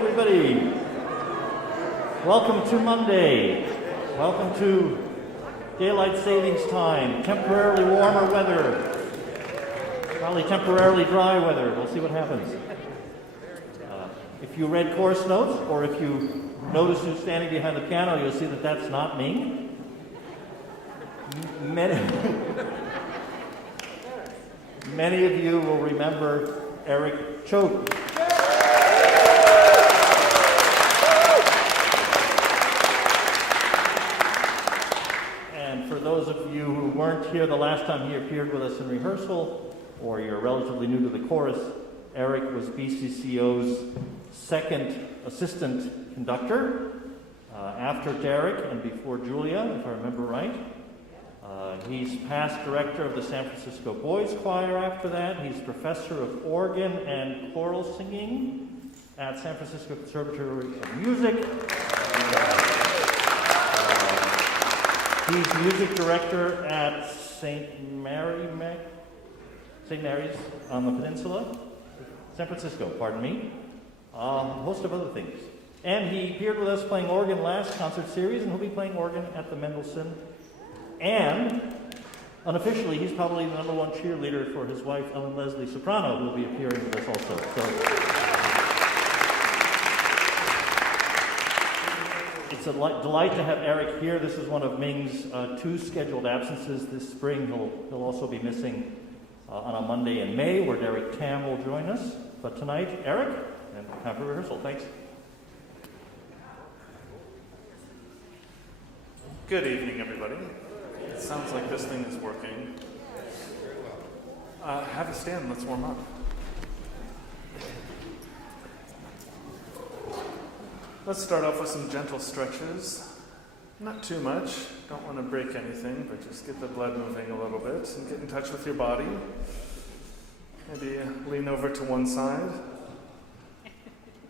everybody. Welcome to Monday. Welcome to daylight savings time. Temporarily warmer weather. Probably temporarily dry weather. We'll see what happens. If you read course notes, or if you notice who's standing behind the piano, you'll see that that's not me. Many of you will remember Eric Choate. And for those of you who weren't here the last time he appeared with us in rehearsal, or you're relatively new to the chorus, Eric was BCCO's second assistant conductor, after Derek and before Julia, if I remember right. He's past director of the San Francisco Boys Choir after that. He's professor of organ and choral singing at San Francisco Conservatory of Music. He's music director at St. Mary's on the peninsula. San Francisco, pardon me. A host of other things. And he appeared with us playing organ last concert series, and he'll be playing organ at the Mendelssohn. And unofficially, he's probably the number one cheerleader for his wife, Ellen Leslie Soprano, who will be appearing with us also. So it's a delight to have Eric here. This is one of Ming's two scheduled absences this spring. He'll also be missing on a Monday in May, where Derek Tam will join us. But tonight, Eric, and time for rehearsal. Thanks. Good evening, everybody. It sounds like this thing is working. Have a stand. Let's warm up. Let's start off with some gentle stretches. Not too much. Don't want to break anything, but just get the blood moving a little bit and get in touch with your body. Maybe lean over to one side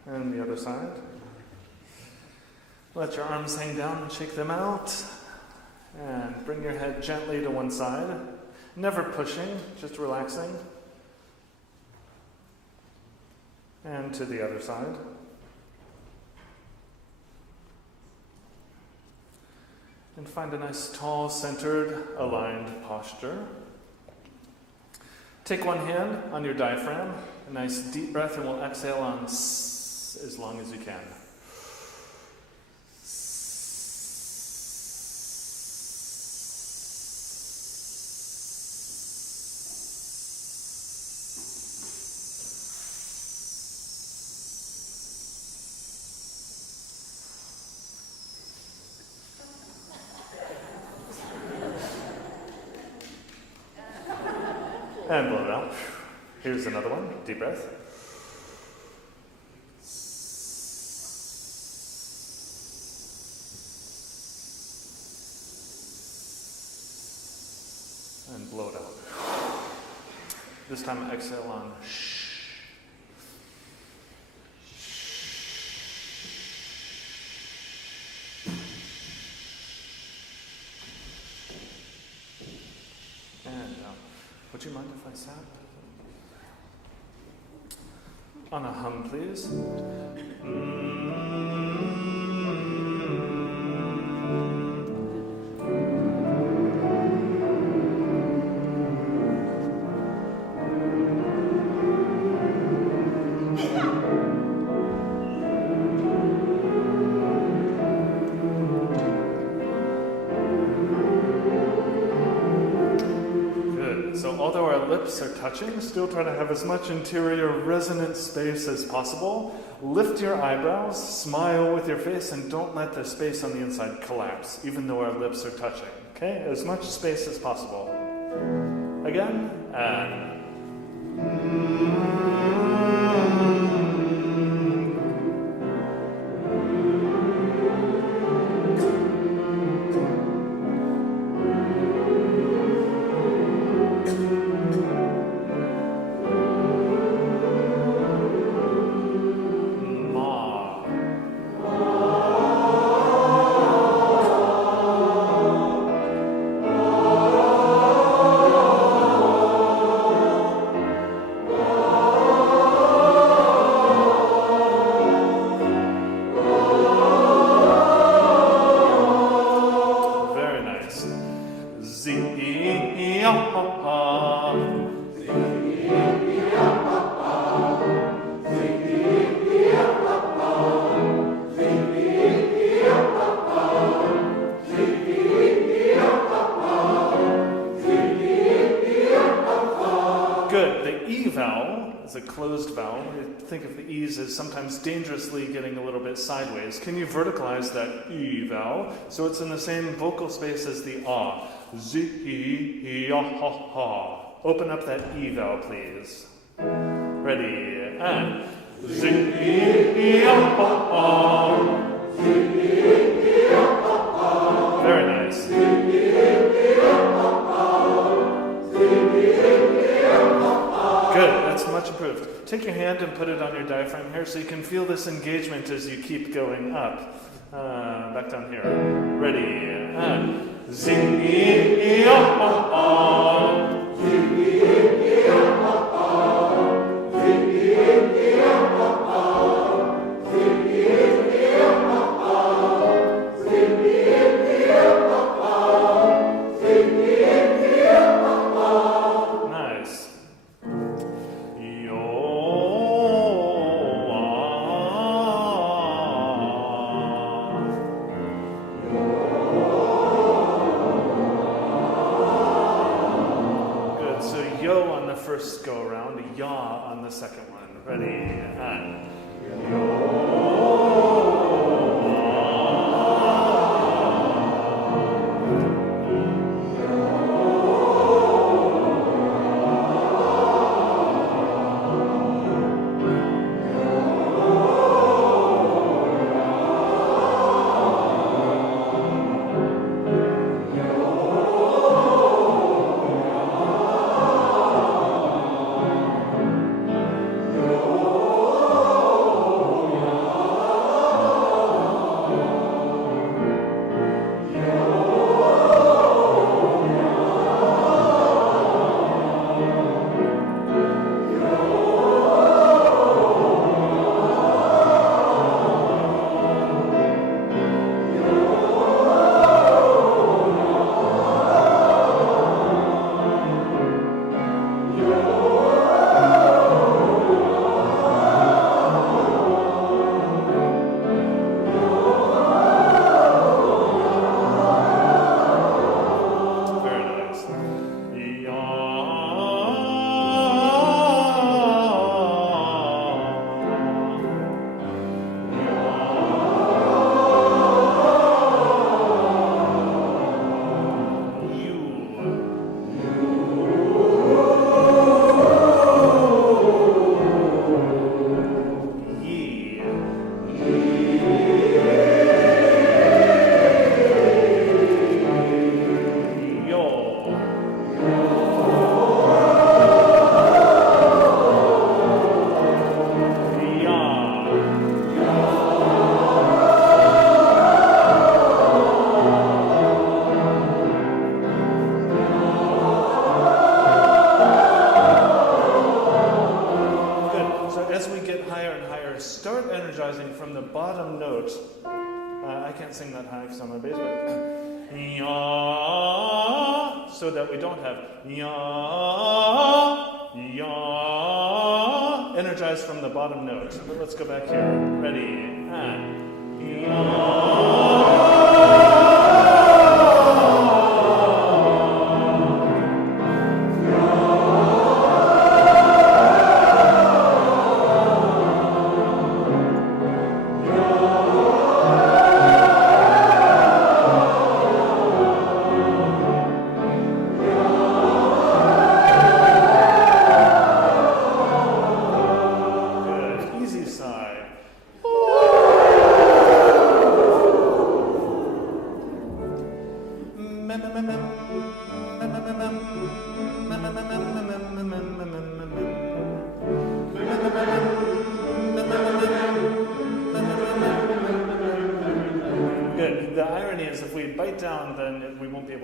and the other side. Let your arms hang down and shake them out. And bring your head gently to one side. Never pushing, just relaxing. And to the other side. And find a nice, tall, centered, aligned posture. Take one hand on your diaphragm, a nice deep breath, and we'll exhale on as long as you can. And blow it out. Here's another one. Deep breath. And blow it out. This time exhale on shh. Would you mind if I sat? On a hum, please. Are touching, still try to have as much interior resonant space as possible. Lift your eyebrows, smile with your face, and don't let the space on the inside collapse, even though our lips are touching. Okay? As much space as possible. Again, and closed vowel. Think of the E's as sometimes dangerously getting a little bit sideways. Can you verticalize that E vowel so it's in the same vocal space as the ah? Z-E-E-ah-ha-ha. Open up that E vowel, please. Ready, and Z-E-E-ah-ha-ha. Very nice. Good, that's much improved. Take your hand and put it on your diaphragm here so you can feel this engagement as you keep going up. Back down here. Ready, and Z-E-E-ah-ha-ha. First go around, a yaw on the second one. Ready, and from the bottom note. I can't sing that high because I'm on bass, but ya, so that we don't have ya, ya. Energize from the bottom note. But let's go back here. Ready, and ya.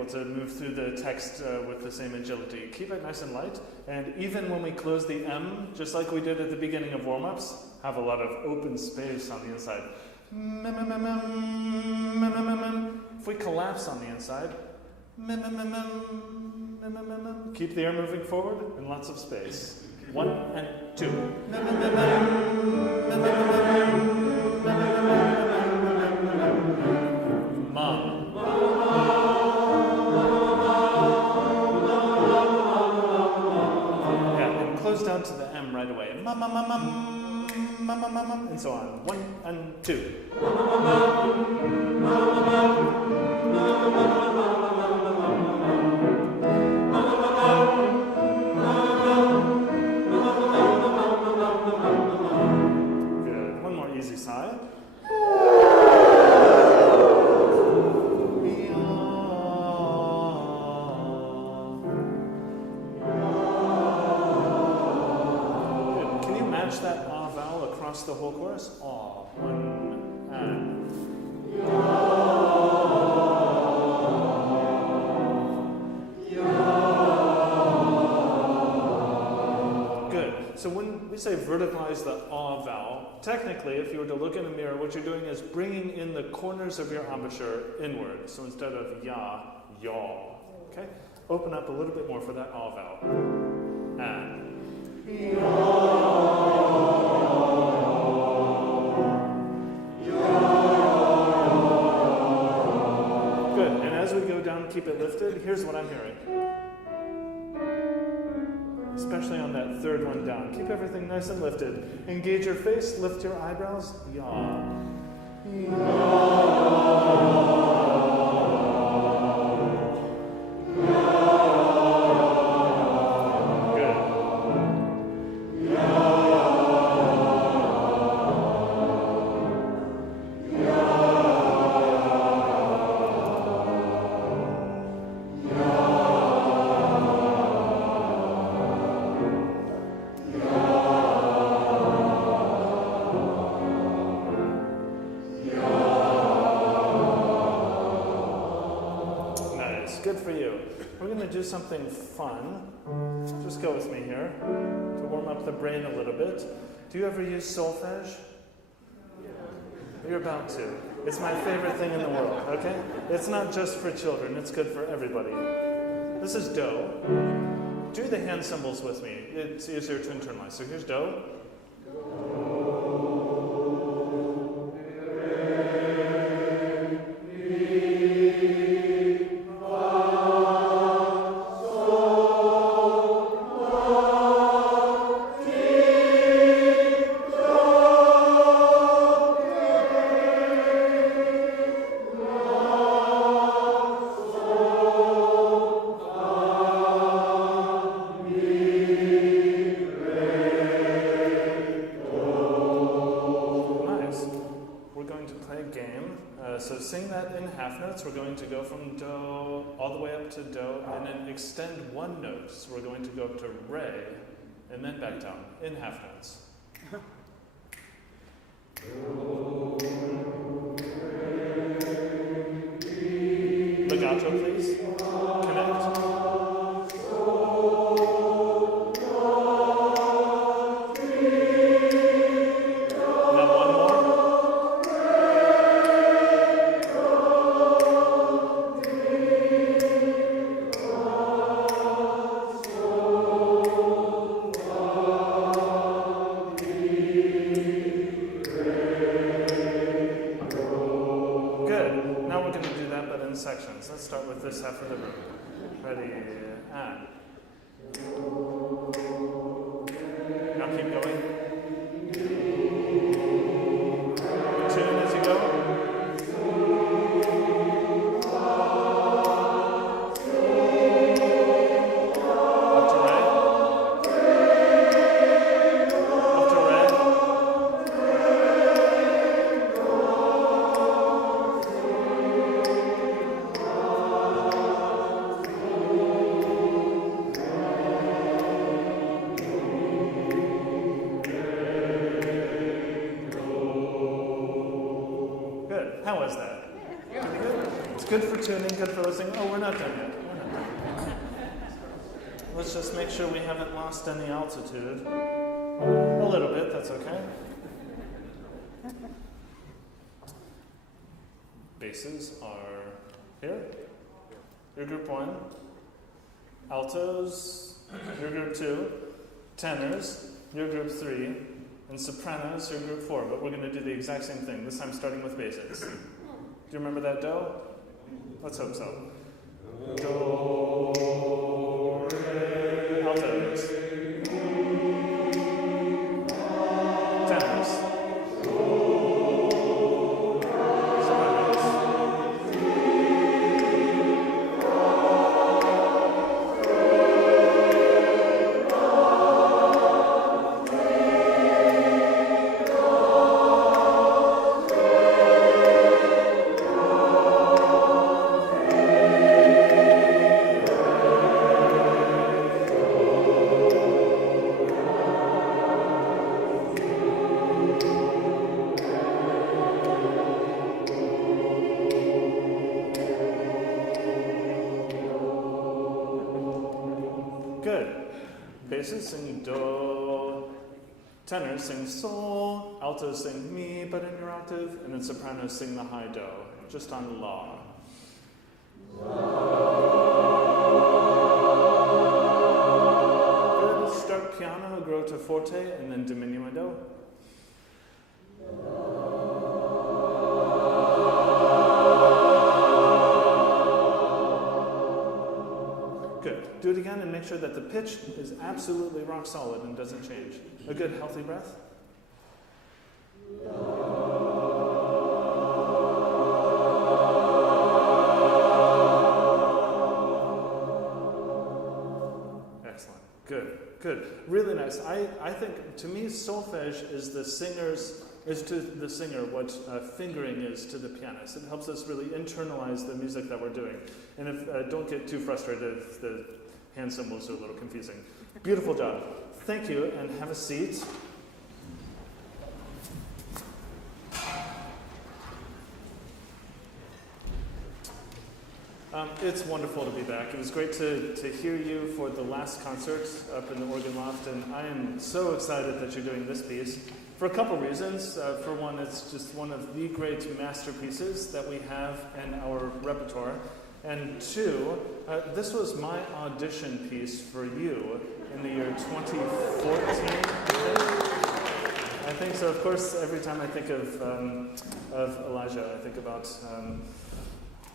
To move through the text with the same agility. Keep it nice and light, and even when we close the M, just like we did at the beginning of warm-ups, have a lot of open space on the inside. If we collapse on the inside, keep the air moving forward and lots of space. 1 and 2. Mom. Down to the M right away. Mama. and so on. 1 and 2. Good. One more easy side. That ah vowel across the whole chorus. Ah, 1 and. Good. So when we say verticalize the ah vowel, technically, if you were to look in a mirror, what you're doing is bringing in the corners of your embouchure inward. So instead of ya, yaw. Okay? Open up a little bit more for that ah vowel. And. Good. And as we go down, keep it lifted. Here's what I'm hearing. Especially on that third one down. Keep everything nice and lifted. Engage your face. Lift your eyebrows. Yaw. Good for you. We're going to do something fun. Just go with me here to warm up the brain a little bit. Do you ever use solfege? You're about to. It's my favorite thing in the world, okay? It's not just for children, it's good for everybody. This is do. Do the hand symbols with me. It's easier to internalize. So here's do. So sing that in half notes. We're going to go from do all the way up to do and then extend one note. So we're going to go up to re and then back down in half notes. Legato, please. Connect. Sections. Let's start with this half of the room. Ready, and. Now keep going. Tune as you go. Up to re. Up to re. How was that? Pretty good? It's good for tuning, good for listening. Oh, we're not done yet. Let's just make sure we haven't lost any altitude. A little bit, that's okay. Basses are here. Your group 1. Altos, your group 2. Tenors, your group 3. And sopranos, your group 4, but we're going to do the exact same thing, this time starting with basics. Do you remember that do? Let's hope so. Do, re, altos. basses sing do, tenors sing sol, altos sing mi, but in your octave, and then sopranos sing the high do, just on la. Good. Start piano, grow to forte, and then diminuendo. Good. Do it again and make sure that the pitch is absolutely rock solid and doesn't change. A good healthy breath. Excellent. Good. Good. Really nice. I think, to me, solfege is to the singer what fingering is to the pianist. It helps us really internalize the music that we're doing. And if don't get too frustrated if the hand symbols are a little confusing. Beautiful job. Thank you, and have a seat. It's wonderful to be back. It was great to hear you for the last concert up in the organ loft, and I am so excited that you're doing this piece for a couple reasons. For one, it's just one of the great masterpieces that we have in our repertoire. And two, this was my audition piece for you in the year 2014, I think so. Of course, every time I think of Elijah, I think about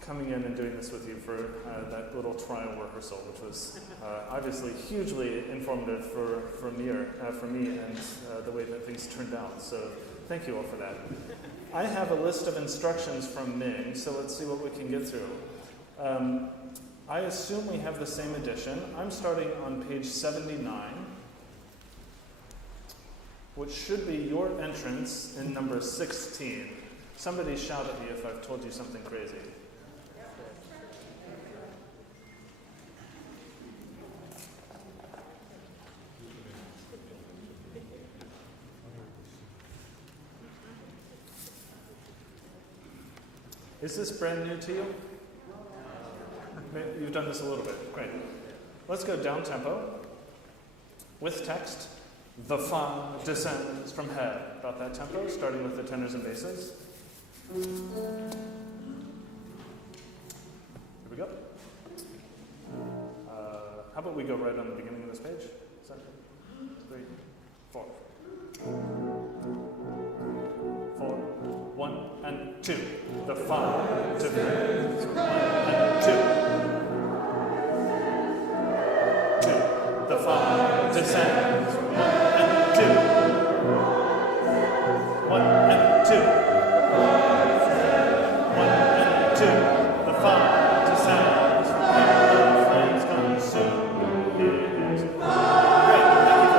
coming in and doing this with you for that little trial rehearsal, which was obviously hugely informative for me and the way that things turned out. So thank you all for that. I have a list of instructions from Ming, so let's see what we can get through. I assume we have the same edition. I'm starting on page 79, which should be your entrance in number 16. Somebody shout at me if I've told you something crazy. Is this brand new to you? You've done this a little bit. Great. Let's go down tempo with text. The fa descends from head. About that tempo, starting with the tenors and basses. Here we go. How about we go right on the beginning of this page? 2, 3, 4. 4, 1 and 2. The fa descends. 1 and 2. 2. The fa descends. 1 and 2. 1 and 2. 1 and 2. The fa descends. The flames come soon. Great. Thank you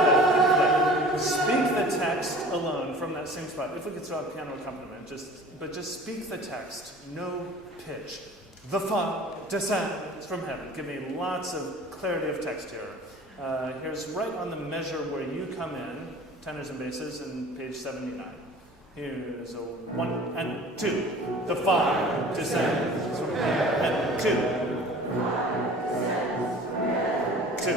for that. Speak the text alone from that same spot. If we could throw a piano accompaniment, just speak the text, no pitch. The fa descends from heaven. Give me lots of clarity of text here. Here's right on the measure where you come in, tenors and basses, in page 79. Here's a 1 and 2. The fa descends from heaven. And 2. 2.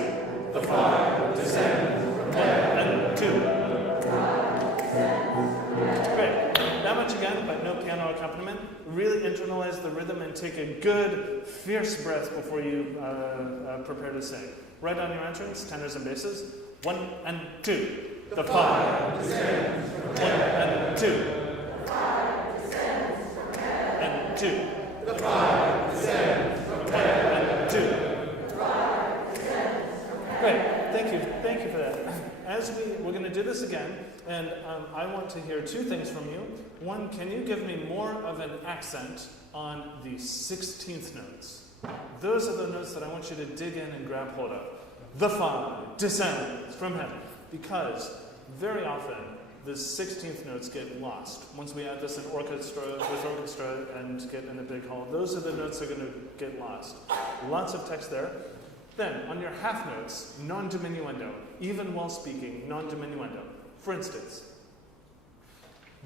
The fa descends from heaven. And 2. Great. That much again, but no piano accompaniment. Really internalize the rhythm and take a good, fierce breath before you prepare to sing. Right on your entrance, tenors and basses. 1 and 2. The fa descends. 1 and 2. And 2. The fa descends. 1 and 2. Great. Thank you for that. We're going to do this again, and I want to hear two things from you. One, can you give me more of an accent on the 16th notes? Those are the notes that I want you to dig in and grab hold of. The fa descends from heaven. Because very often the 16th notes get lost. Once we add this in orchestra and get in a big hall, those are the notes that are going to get lost. Lots of text there. Then, on your half notes, non-diminuendo. Even while speaking, non-diminuendo. For instance,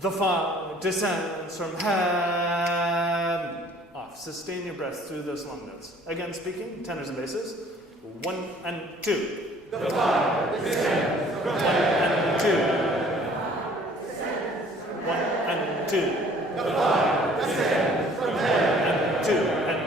the fa descends from heaven. Off. Sustain your breath through those long notes. Again, speaking, tenors and basses. 1 and 2. The fire descends from heaven. 1 and 2. 1 and 2. The fire descends from heaven. And 2 and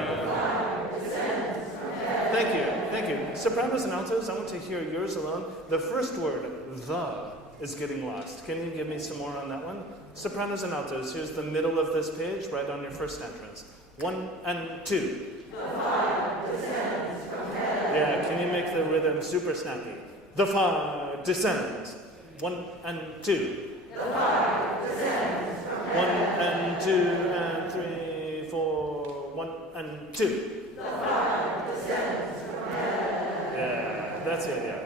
Thank you, thank you. Sopranos and altos, I want to hear yours alone. The first word, the, is getting lost. Can you give me some more on that one? Sopranos and altos, here's the middle of this page, right on your first entrance. 1 and 2. The fire descends from heaven. Yeah, can you make the rhythm super snappy? The fire descends. 1 and 2. The fire descends from heaven. 1 and 2 and 3, 4. 1 and 2. The fire descends from heaven. Yeah, that's it, yeah.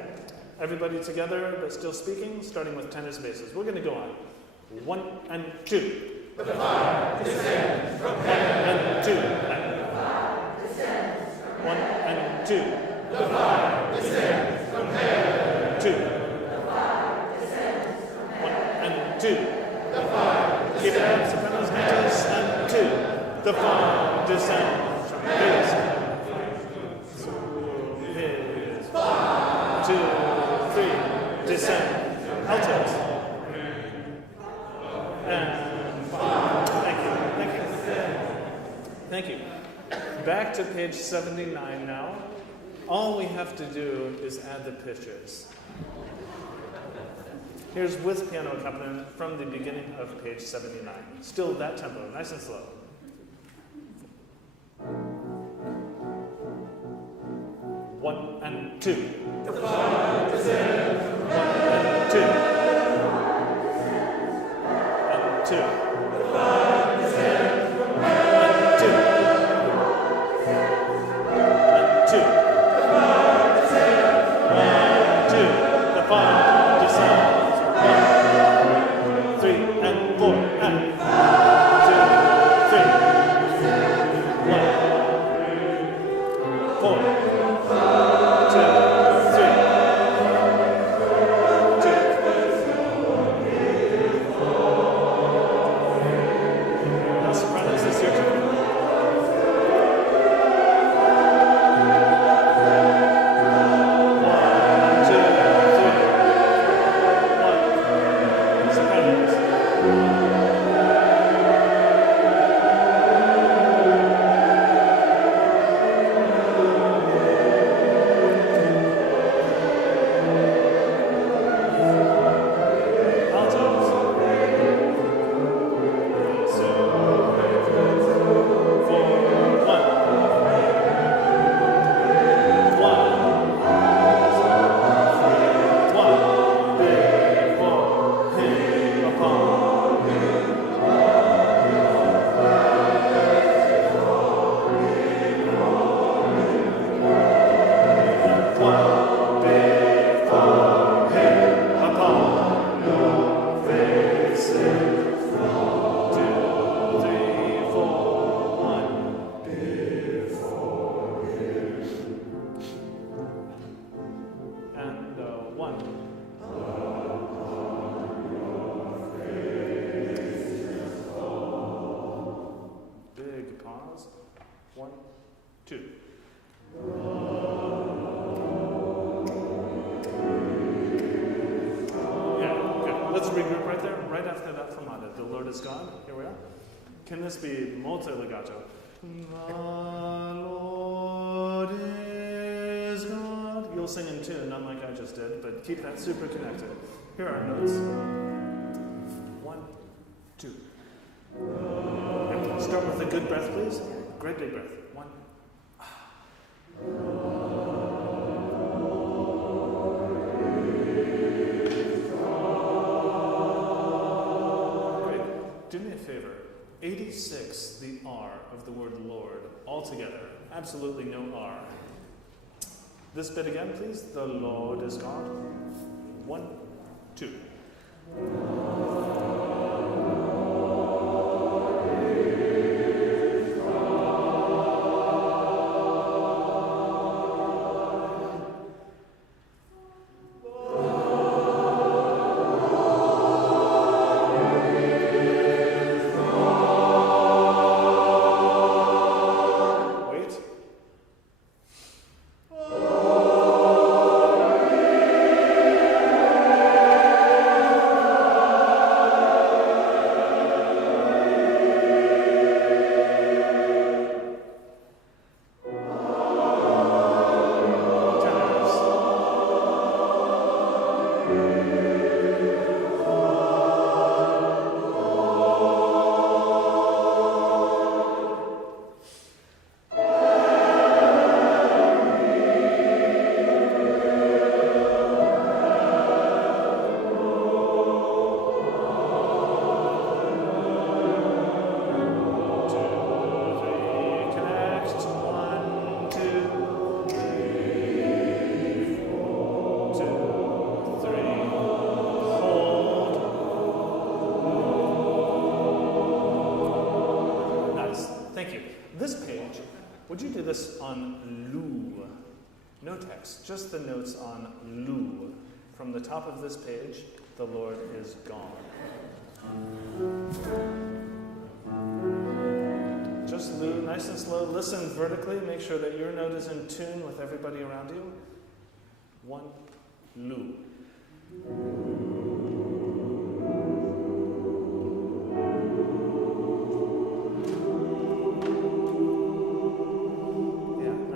Everybody together, but still speaking, starting with tenors basses. We're going to go on. 1 and 2. The fire descends from heaven. 1 and 2. And the fire descends from 1 and 2. The fire descends from heaven. 2. The fire descends from heaven. 1 and 2. The fire keep it up, sopranos, altos, and 2. The fire descends from heaven. 2, 3, descend, altos. And 5. Thank you. Back to page 79 now. All we have to do is add the pitches. Here's with piano accompaniment from the beginning of page 79. Still that tempo, nice and slow. 1 and 2. The fire descends. 1 and 2. And 2. The fire descends from heaven. And 2. And 2. The fire descends from heaven. 2. The fire descends from 1, 3 and 4 and 2, 3. 1, 4. Let's regroup right there, right after that fermata. The Lord is God. Here we are. Can this be multi legato? The Lord is God. You'll sing in tune, not like I just did, but keep that super connected. Here are our notes. 1, 2. Okay, start with a good breath, please. Great big breath. 1. Do me a favor, 86, the R of the word Lord, all together. Absolutely no R. This bit again, please. The Lord is God. 1, 2. Would you do this on Lu? No text, just the notes on Lu. From the top of this page, the Lord is gone. Just Lu, nice and slow. Listen vertically. Make sure that your note is in tune with everybody around you. 1, Lu.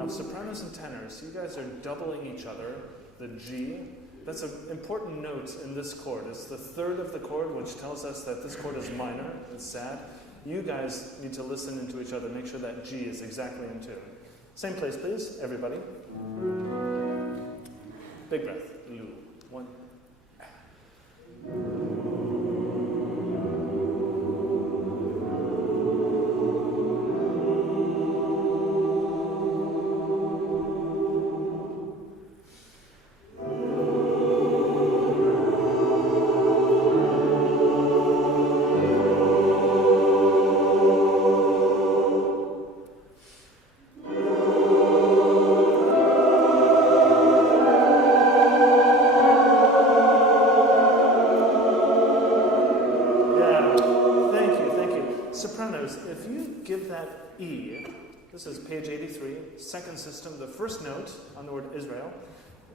Sopranos and tenors, you guys are doubling each other. The G, that's an important note in this chord. It's the third of the chord, which tells us that this chord is minor. It's sad. You guys need to listen into each other, make sure that G is exactly in tune. Same place, please, everybody. Big breath. Lu. 1. This is page 83, second system, the first note on the word Israel.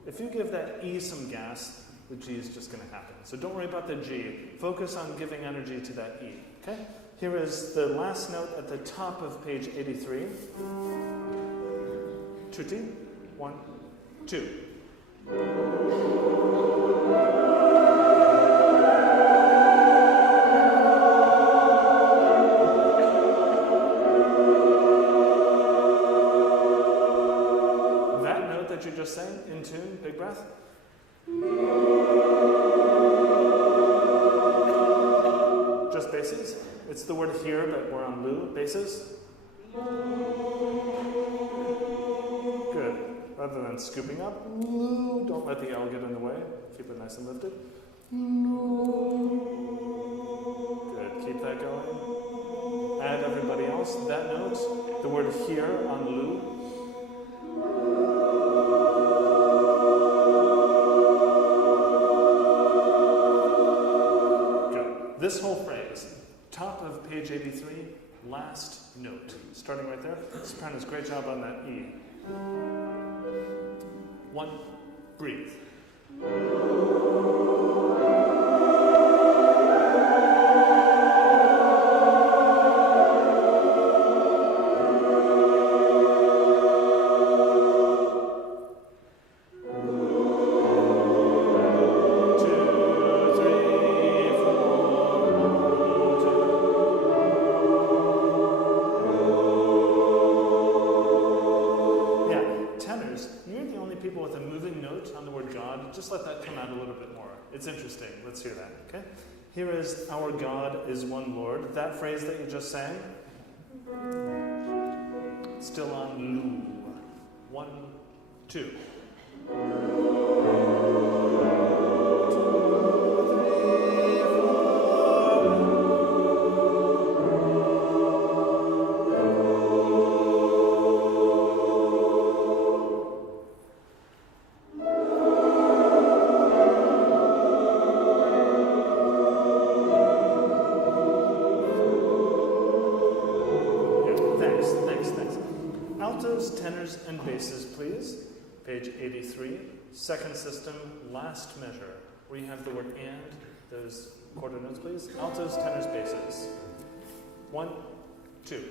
If you give that E some gas, the G is just going to happen. So don't worry about the G. Focus on giving energy to that E. Okay? Here is the last note at the top of page 83. Tutti. 1, 2. You just sang, in tune, big breath. Just basses. It's the word here, but we're on Lu. Basses. Good. Rather than scooping up, Lu. Don't let the L get in the way. Keep it nice and lifted. Good. Keep that going. Add everybody else. That note, the word here on Lu. This whole phrase, top of page 83, last note. Starting right there. Sopranos, great job on that E. 1, breathe. Just let that come out a little bit more. It's interesting. Let's hear that, okay? Here is our God is one Lord. That phrase that you just sang, still on Lu. 1, 2. Tenors and basses, please. Page 83, second system, last measure, where you have the word and, those quarter notes, please. Altos, tenors, basses. 1, 2.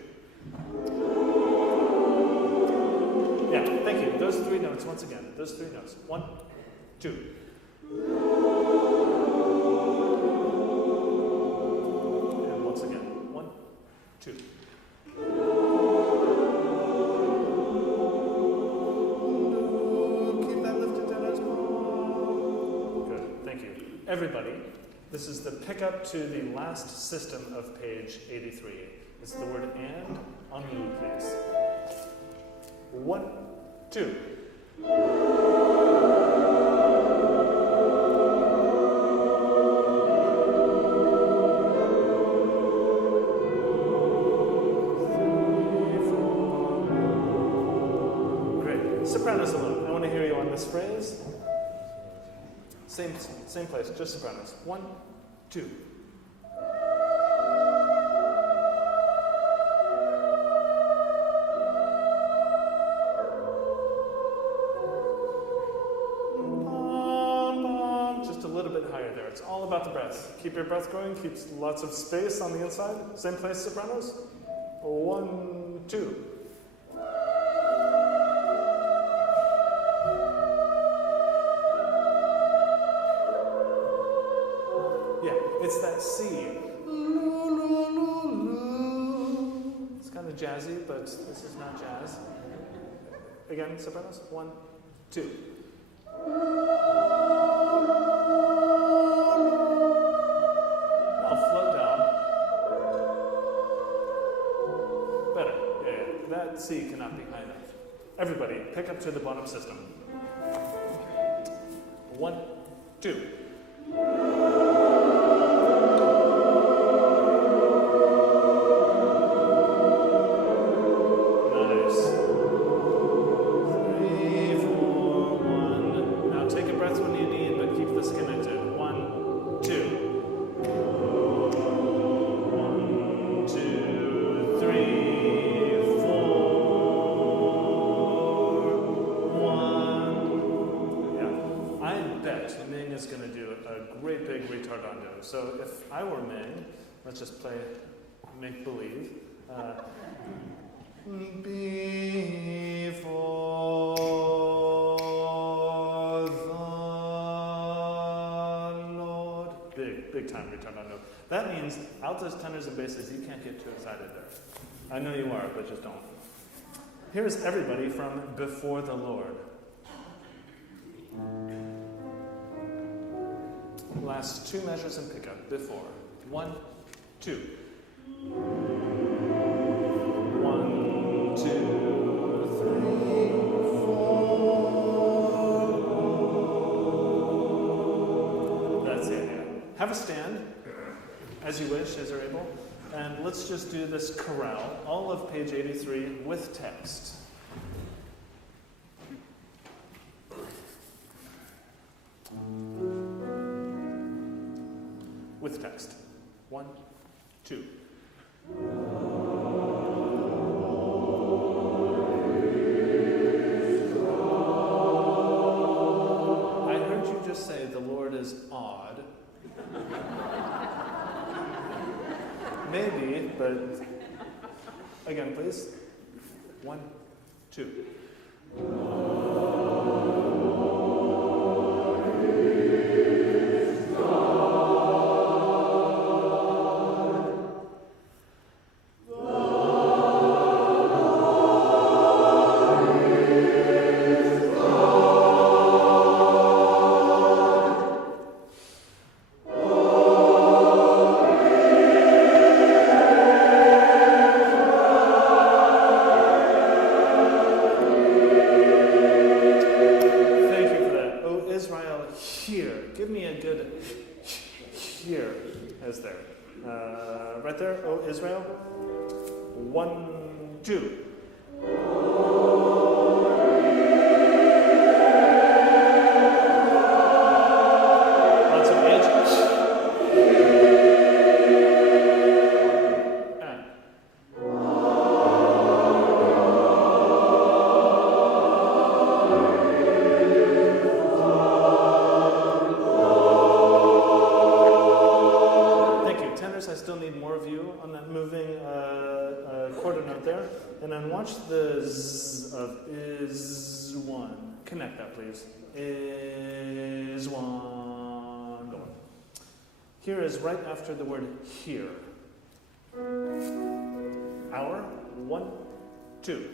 Yeah, thank you. Those 3 notes, once again. Those 3 notes. 1, 2. And once again. 1, 2. Everybody, this is the pickup to the last system of page 83. It's the word and on Lu, please. 1, 2. Sopranos alone. I want to hear you on this phrase. Same place, just sopranos. 1, 2. Just a little bit higher there. It's all about the breath. Keep your breath going. Keep lots of space on the inside. Same place, sopranos. 1, 2. It's that C. It's kind of jazzy, but this is not jazz. Again, sopranos. 1, 2. I'll float down. Better. Yeah. That C cannot be high enough. Everybody, pick up to the bottom system. 1, 2. So if I were Ming, let's just play make-believe. Before the Lord. Big time retardando. That means altos, tenors, and basses, you can't get too excited there. I know you are, but just don't. Here's everybody from Before the Lord. Last 2 measures and pick up. Before. 1, 2. 1, 2, 3, 4. That's the idea. Have a stand, as you wish, as you're able. And let's just do this chorale, all of page 83 with text. With text. 1, 2. I heard you just say the Lord is odd. Maybe, but again, please. 1, 2. Right there, O Israel. 1, 2. Lots of edge. The Z of is one. Connect that, please. Is one. Go on. Here is right after the word here. Hour. 1, 2.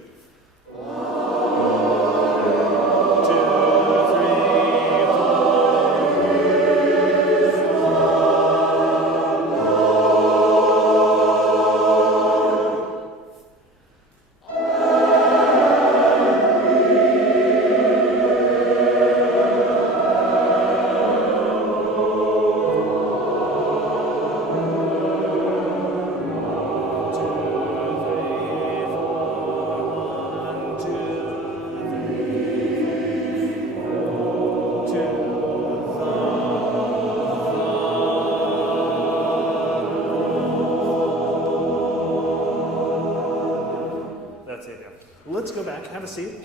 1, 2. go back, have a seat.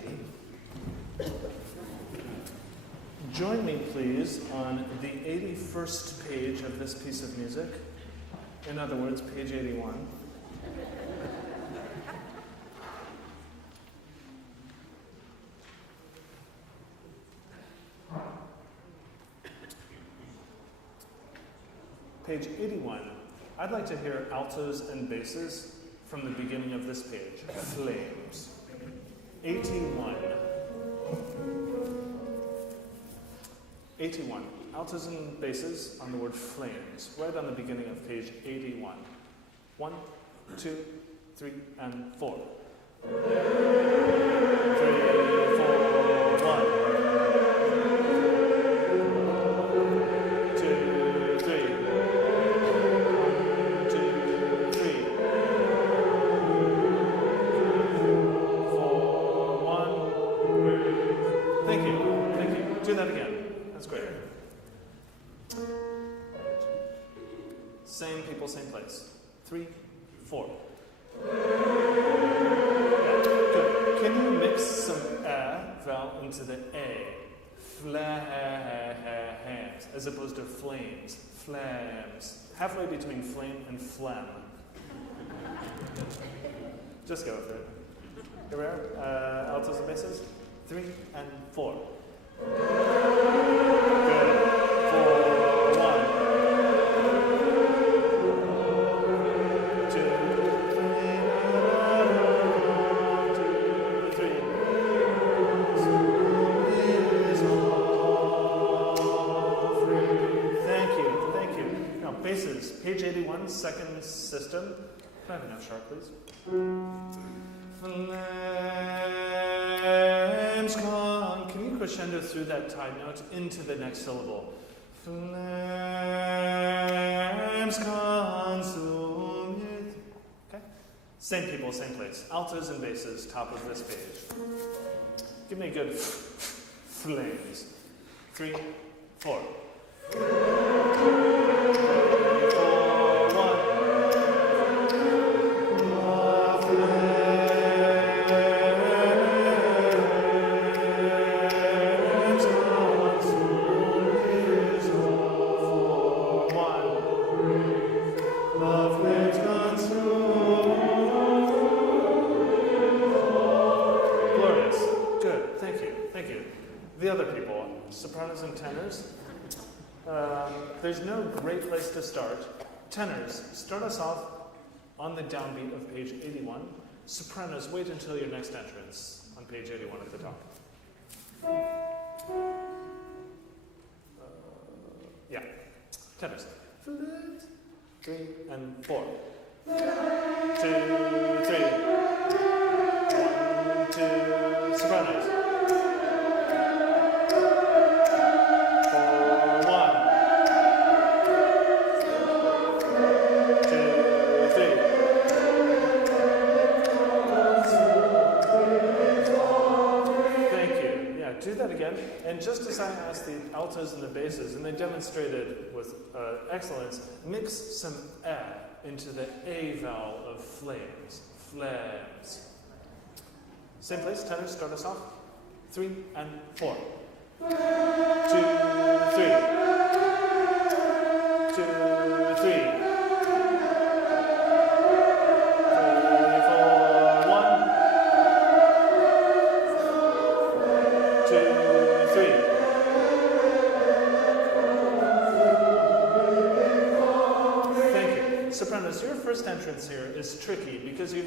Join me, please, on the 81st page of this piece of music. In other words, page 81. Page 81. I'd like to hear altos and basses from the beginning of this page. Flames. 81. 81. Altos and basses on the word flames, right on the beginning of page 81. 1, 2, 3, and 4. 3, 4, 1. 2, 3. 1, 2, 3. 4, 1. Thank you. Thank you. Do that again. That's great. Same people, same place. 3, 4. Yeah, good. Can you mix some vowel into the a? Flames, as opposed to flames. Flames. Halfway between flame and phlegm. Just go for it. Here we are. Altos and basses. 3 and 4. Good. 4, 1. 2, 3. 3. Thank you. Thank you. Now, basses. Page 81, second system. Can I have an F sharp, please? Flames gone. Can you crescendo through that tied note into the next syllable? Flames consumed. Okay? Same people, same place. Altos and basses, top of this page. Give me a good flames. 3, 4. 3, 4, 1. The other people, sopranos and tenors. There's no great place to start. Tenors, start us off on the downbeat of page 81. Sopranos, wait until your next entrance on page 81 at the top. Yeah, tenors. 3 and 4. 2, 3. 1, 2, sopranos. 4, 1. Do that again, and just as I asked the altos and the basses, and they demonstrated with excellence, mix some into the a vowel of flames. Flames. Same place, tenors, start us off. 3 and 4. 2, 3. 2, 3. 4, 1. Sopranos, your first entrance here is tricky because you're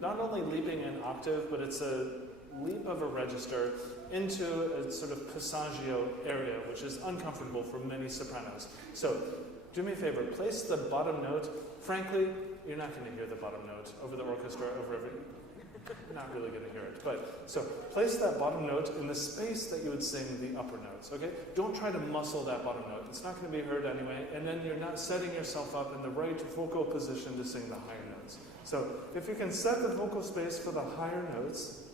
not only leaping an octave, but it's a leap of a register into a sort of passaggio area, which is uncomfortable for many sopranos. So, do me a favor, place the bottom note. Frankly, you're not going to hear the bottom note over the orchestra, not really going to hear it. But, so, place that bottom note in the space that you would sing the upper notes, okay? Don't try to muscle that bottom note. It's not going to be heard anyway, and then you're not setting yourself up in the right vocal position to sing the higher notes. So, if you can set the vocal space for the higher notes,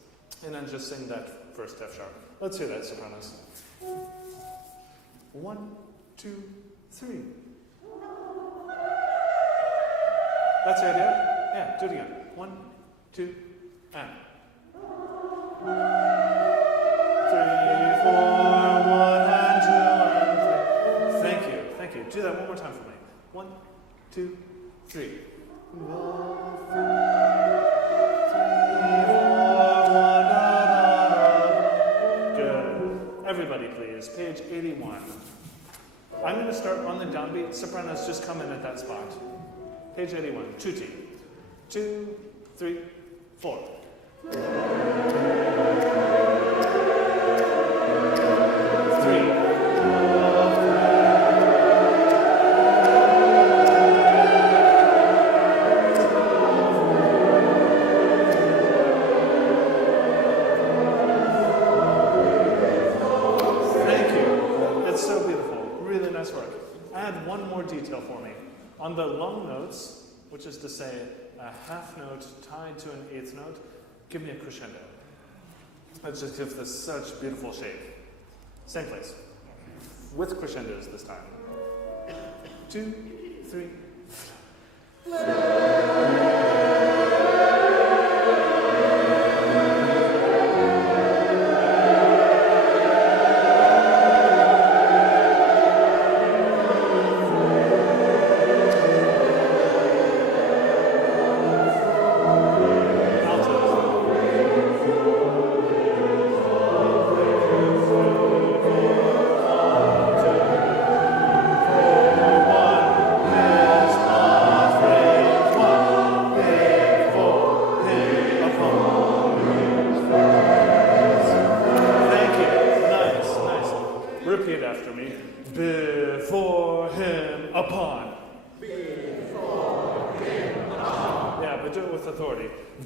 and then just sing that first F sharp. Let's hear that, sopranos. 1, 2, 3. That's the idea? Yeah, do it again. 1, 2, and. 3. Good. Everybody, please. Page 81. I'm going to start on the downbeat. Sopranos, just come in at that spot. Page 81. Tutti. 2, 3, 4. On the long notes, which is to say a half note tied to an eighth note, give me a crescendo. That just gives this such beautiful shape. Same place. With crescendos this time. 2, 3.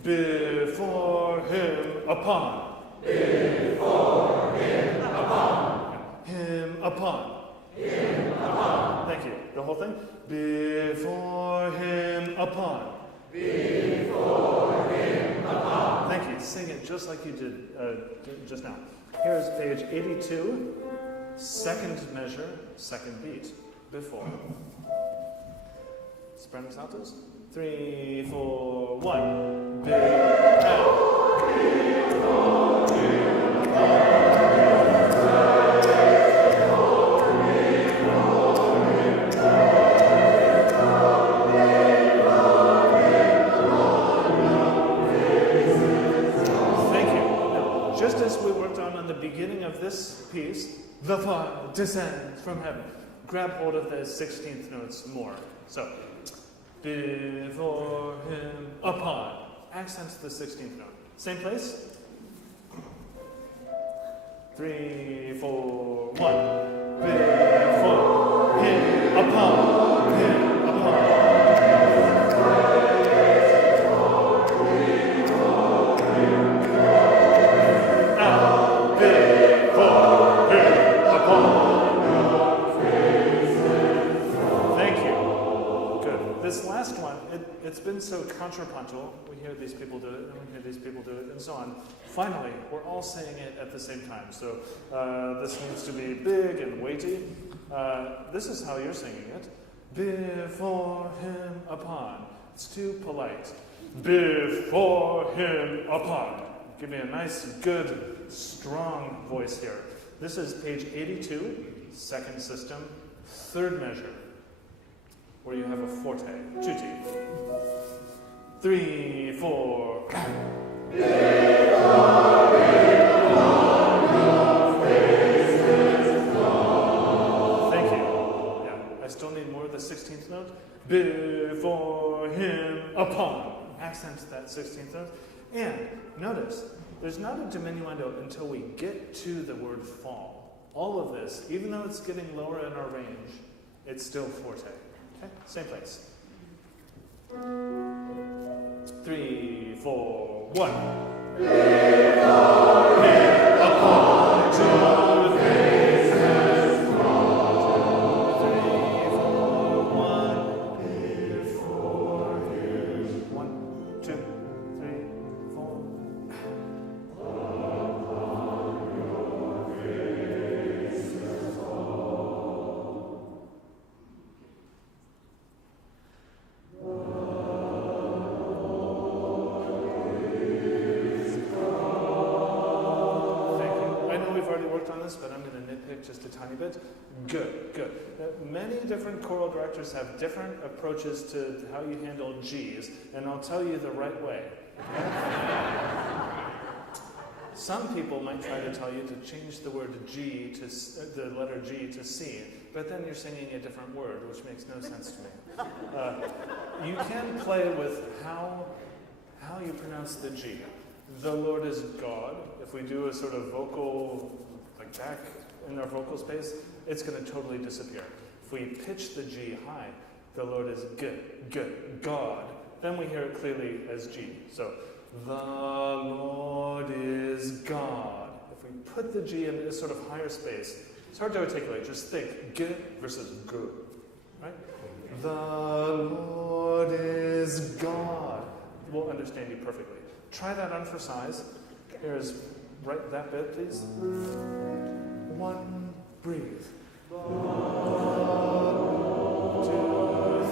Before him upon. Before him upon. Him upon. Him upon. Thank you. The whole thing. Before him upon. Before him upon. Thank you. Sing it just like you did just now. Here's page 82. Second measure, second beat. Before. Sopranos, altos. 3, 4, 1. Big out. Thank you. Now, just as we worked on the beginning of this piece, the fire descends from heaven. Grab hold of the 16th notes more. So, before him, upon. Accents the 16th note. Same place. 3, 4, 1. Before him, upon. Him, upon. Out. Before him, upon. This last one, it's been so contrapuntal. We hear these people do it, and we hear these people do it, and so on. Finally, we're all saying it at the same time. So this needs to be big and weighty. This is how you're singing it. Before him upon. It's too polite. Before him upon. Give me a nice, good, strong voice here. This is page 82, second system, third measure, where you have a forte, tutti. 3, 4. Thank you. Yeah, I still need more of the 16th note. Before him, upon. Accent that 16th note. And notice, there's not a diminuendo until we get to the word fall. All of this, even though it's getting lower in our range, it's still forte. Okay, same place. 3, 4, 1. Before him, upon to faces fall. 3, 4, 1. Before him. 1, 2, 3, 4. Upon your faces fall. this, but I'm going to nitpick just a tiny bit. Good, good. Many different choral directors have different approaches to how you handle G's, and I'll tell you the right way. Some people might try to tell you to change the word G to the letter G to C, but then you're singing a different word, which makes no sense to me. You can play with how you pronounce the G. The Lord is God. If we do a sort of vocal, like back in our vocal space, it's going to totally disappear. If we pitch the G high, the Lord is good, God. Then we hear it clearly as G. So, the Lord is God. If we put the G in a sort of higher space, it's hard to articulate. Just think, G versus G, right? The Lord is God. We'll understand you perfectly. Try that on for size. Here's right that bit, please. One, breathe. 1, 2,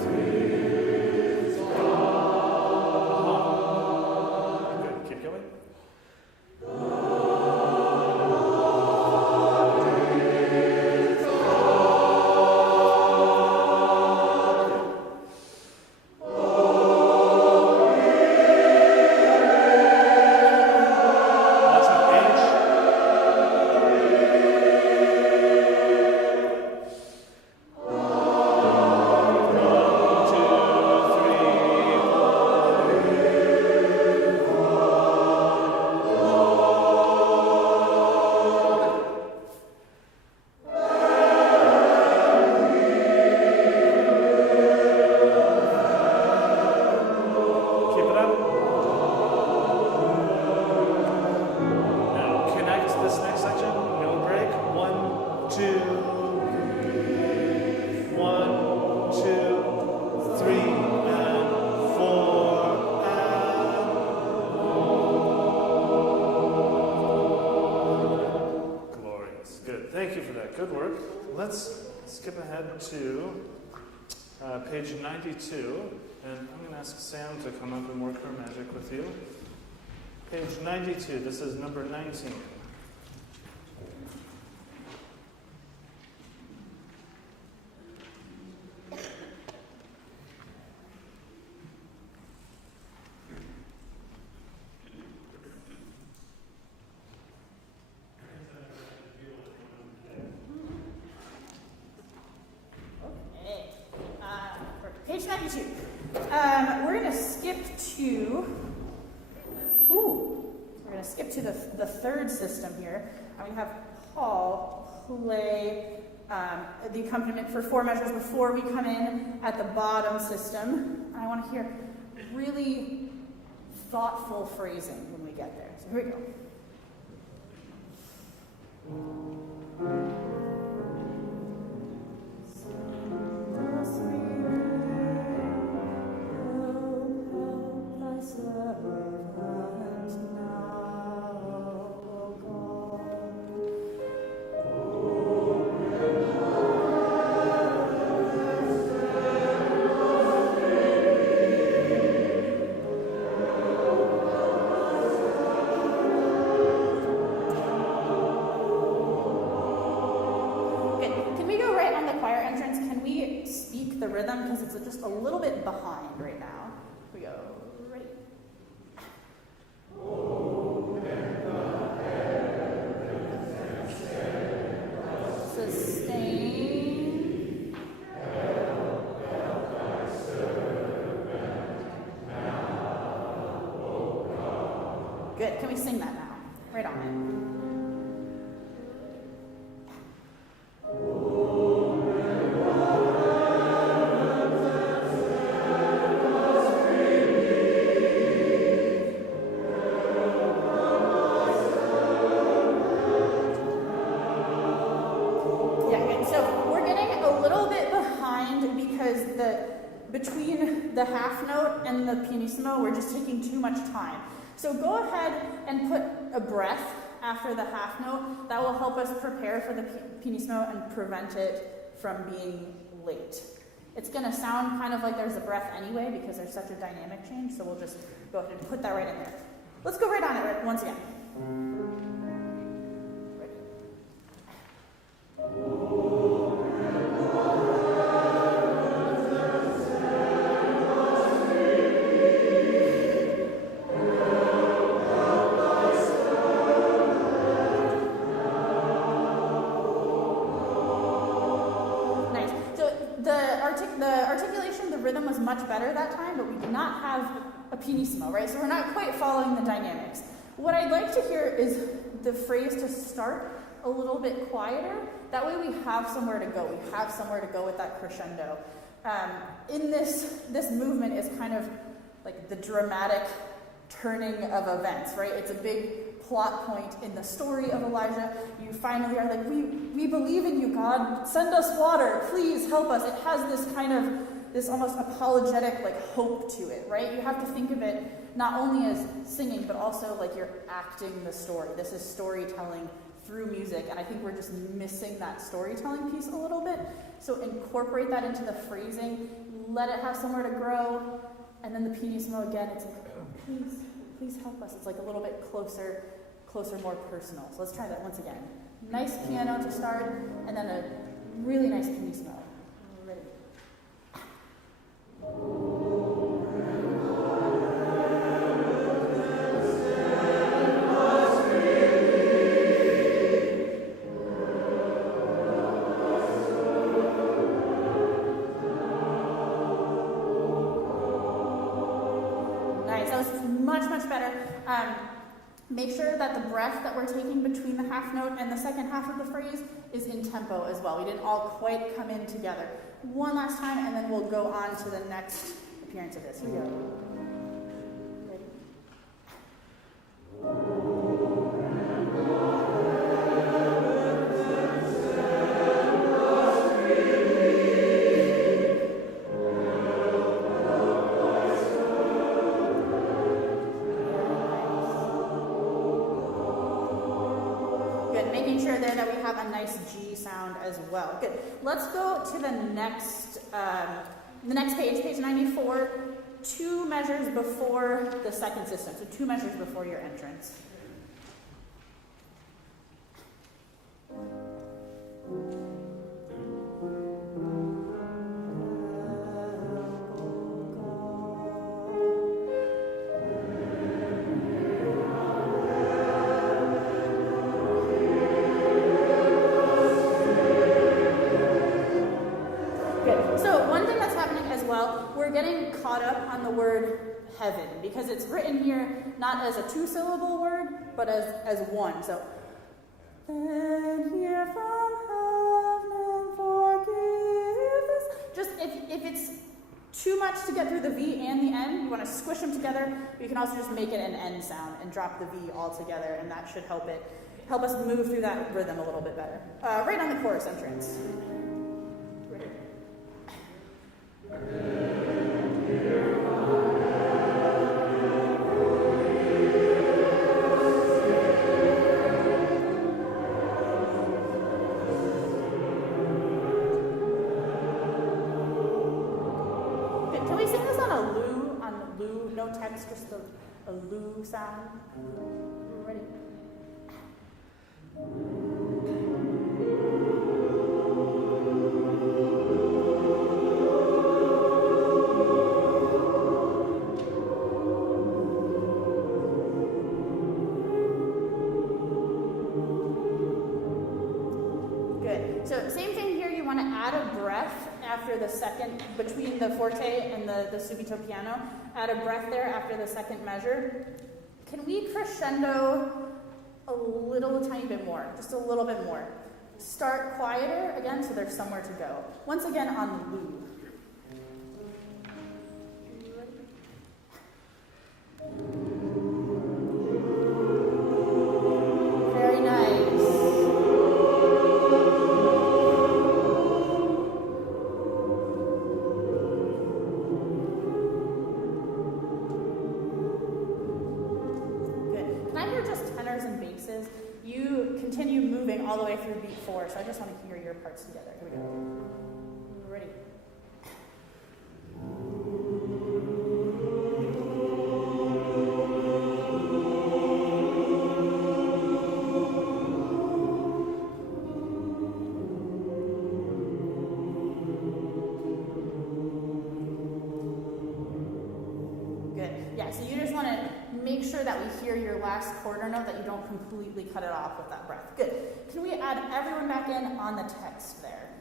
3, 4. Good. Keep going. To page 92, and I'm going to ask Sam to come up and work her magic with you. Page 92, this is number 19. Page 92. We're going to skip to the third system here. I'm going to have Paul play the accompaniment for 4 measures before we come in at the bottom system. I want to hear really thoughtful phrasing when we get there. So here we go. Rhythm, because it's just a little bit behind right now. We go right. Sustain. Good. Can we sing that now? Right on it. Between the half note and the pianissimo, we're just taking too much time. So go ahead and put a breath after the half note. That will help us prepare for the pianissimo and prevent it from being late. It's going to sound kind of like there's a breath anyway because there's such a dynamic change, so we'll just go ahead and put that right in there. Let's go right on it once again. Ready. much better that time, but we did not have a pianissimo, right? So we're not quite following the dynamics. What I'd like to hear is the phrase to start a little bit quieter. That way we have somewhere to go. We have somewhere to go with that crescendo. In this movement is kind of like the dramatic turning of events, right? It's a big plot point in the story of Elijah. You finally are like, we believe in you, God. Send us water. Please help us. It has this kind of, this almost apologetic like hope to it, right? You have to think of it not only as singing, but also like you're acting the story. This is storytelling through music, and I think we're just missing that storytelling piece a little bit. So incorporate that into the phrasing, let it have somewhere to grow, and then the pianissimo again, it's like, please help us. It's like a little bit closer, more personal. So let's try that once again. Nice piano to start, and then a really nice pianissimo. Ready? Much better. Make sure that the breath that we're taking between the half note and the second half of the phrase is in tempo as well. We didn't all quite come in together. One last time, and then we'll go on to the next appearance of this. Here we go. G sound as well. Good. Let's go to the next page, page 94. 2 measures before the second system. So 2 measures before your entrance. Heaven, because it's written here not as a 2-syllable word, but as one. So, and hear from heaven, forgive us. Just if it's too much to get through the V and the N, you want to squish them together. You can also just make it an N sound and drop the V altogether, and that should help us move through that rhythm a little bit better. Right on the chorus entrance. No text, just a loo sound. Ready? Good. So same thing here. You want to add a breath after the second, between the forte and the subito piano. Add a breath there after the second measure. Can we crescendo a little tiny bit more? Just a little bit more. Start quieter again so there's somewhere to go. Once again on loo. Very nice. You continue moving all the way through beat 4, so I just want to hear your parts together. Here we go. Ready? Make sure that we hear your last quarter note, that you don't completely cut it off with that breath. Good. Can we add everyone back in on the text there?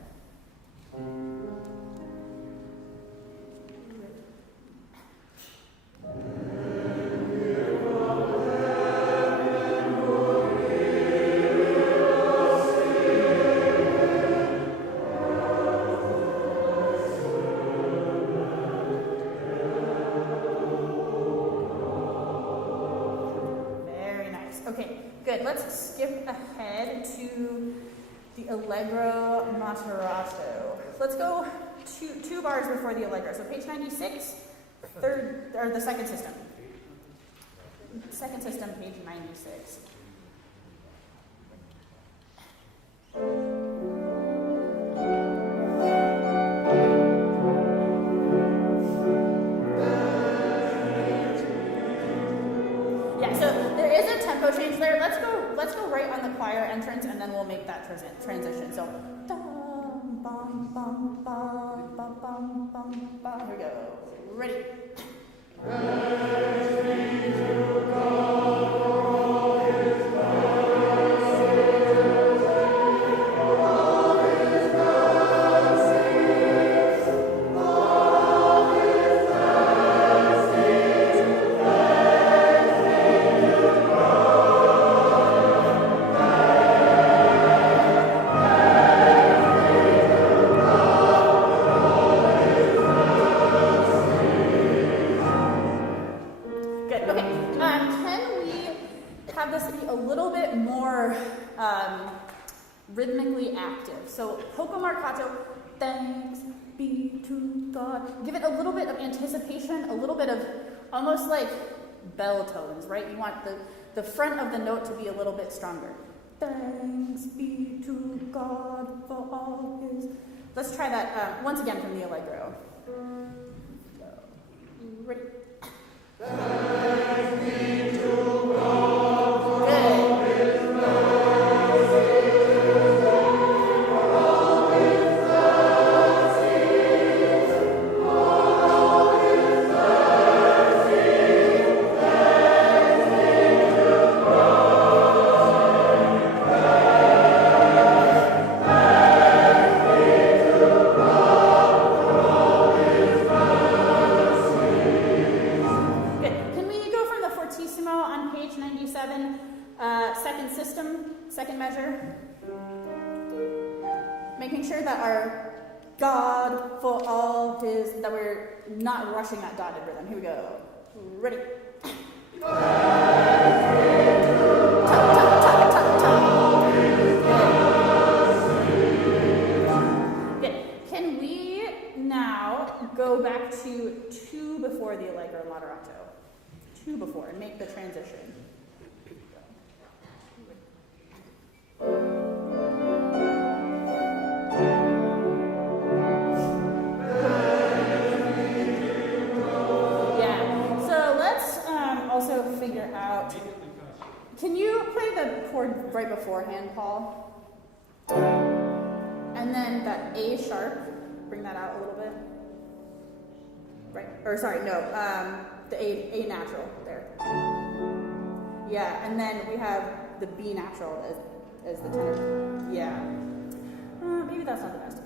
Very nice. Okay, good. Let's skip ahead to the Allegro Moderato. Let's go two bars before the Allegro. So page 96, the second system. Second system, page 96. Yeah, so there is a tempo change there. Let's go right on the choir entrance, and then we'll make that transition. So, dum, bum, bum, bum, bum, bum, bum, bum. Here we go. Ready. Rhythmically active. So poco marcato, thanks be to God. Give it a little bit of anticipation, a little bit of almost like bell tones, right? You want the front of the note to be a little bit stronger. Thanks be to God for all his. Let's try that once again from the Allegro. Ready? Thanks be to God. Good. Second measure. Making sure that our God for all his, that we're not rushing that dotted rhythm. Here we go. Ready. Tap, tap, tap, tap. Good. Can we now go back to two before the Allegro Moderato? Two before, and make the transition. Also figure out, can you play the chord right beforehand, Paul? And then that A sharp, bring that out a little bit. Right, or sorry, no, the A natural, there. Yeah, and then we have the B natural as the tenor. Yeah. Maybe that's not the best.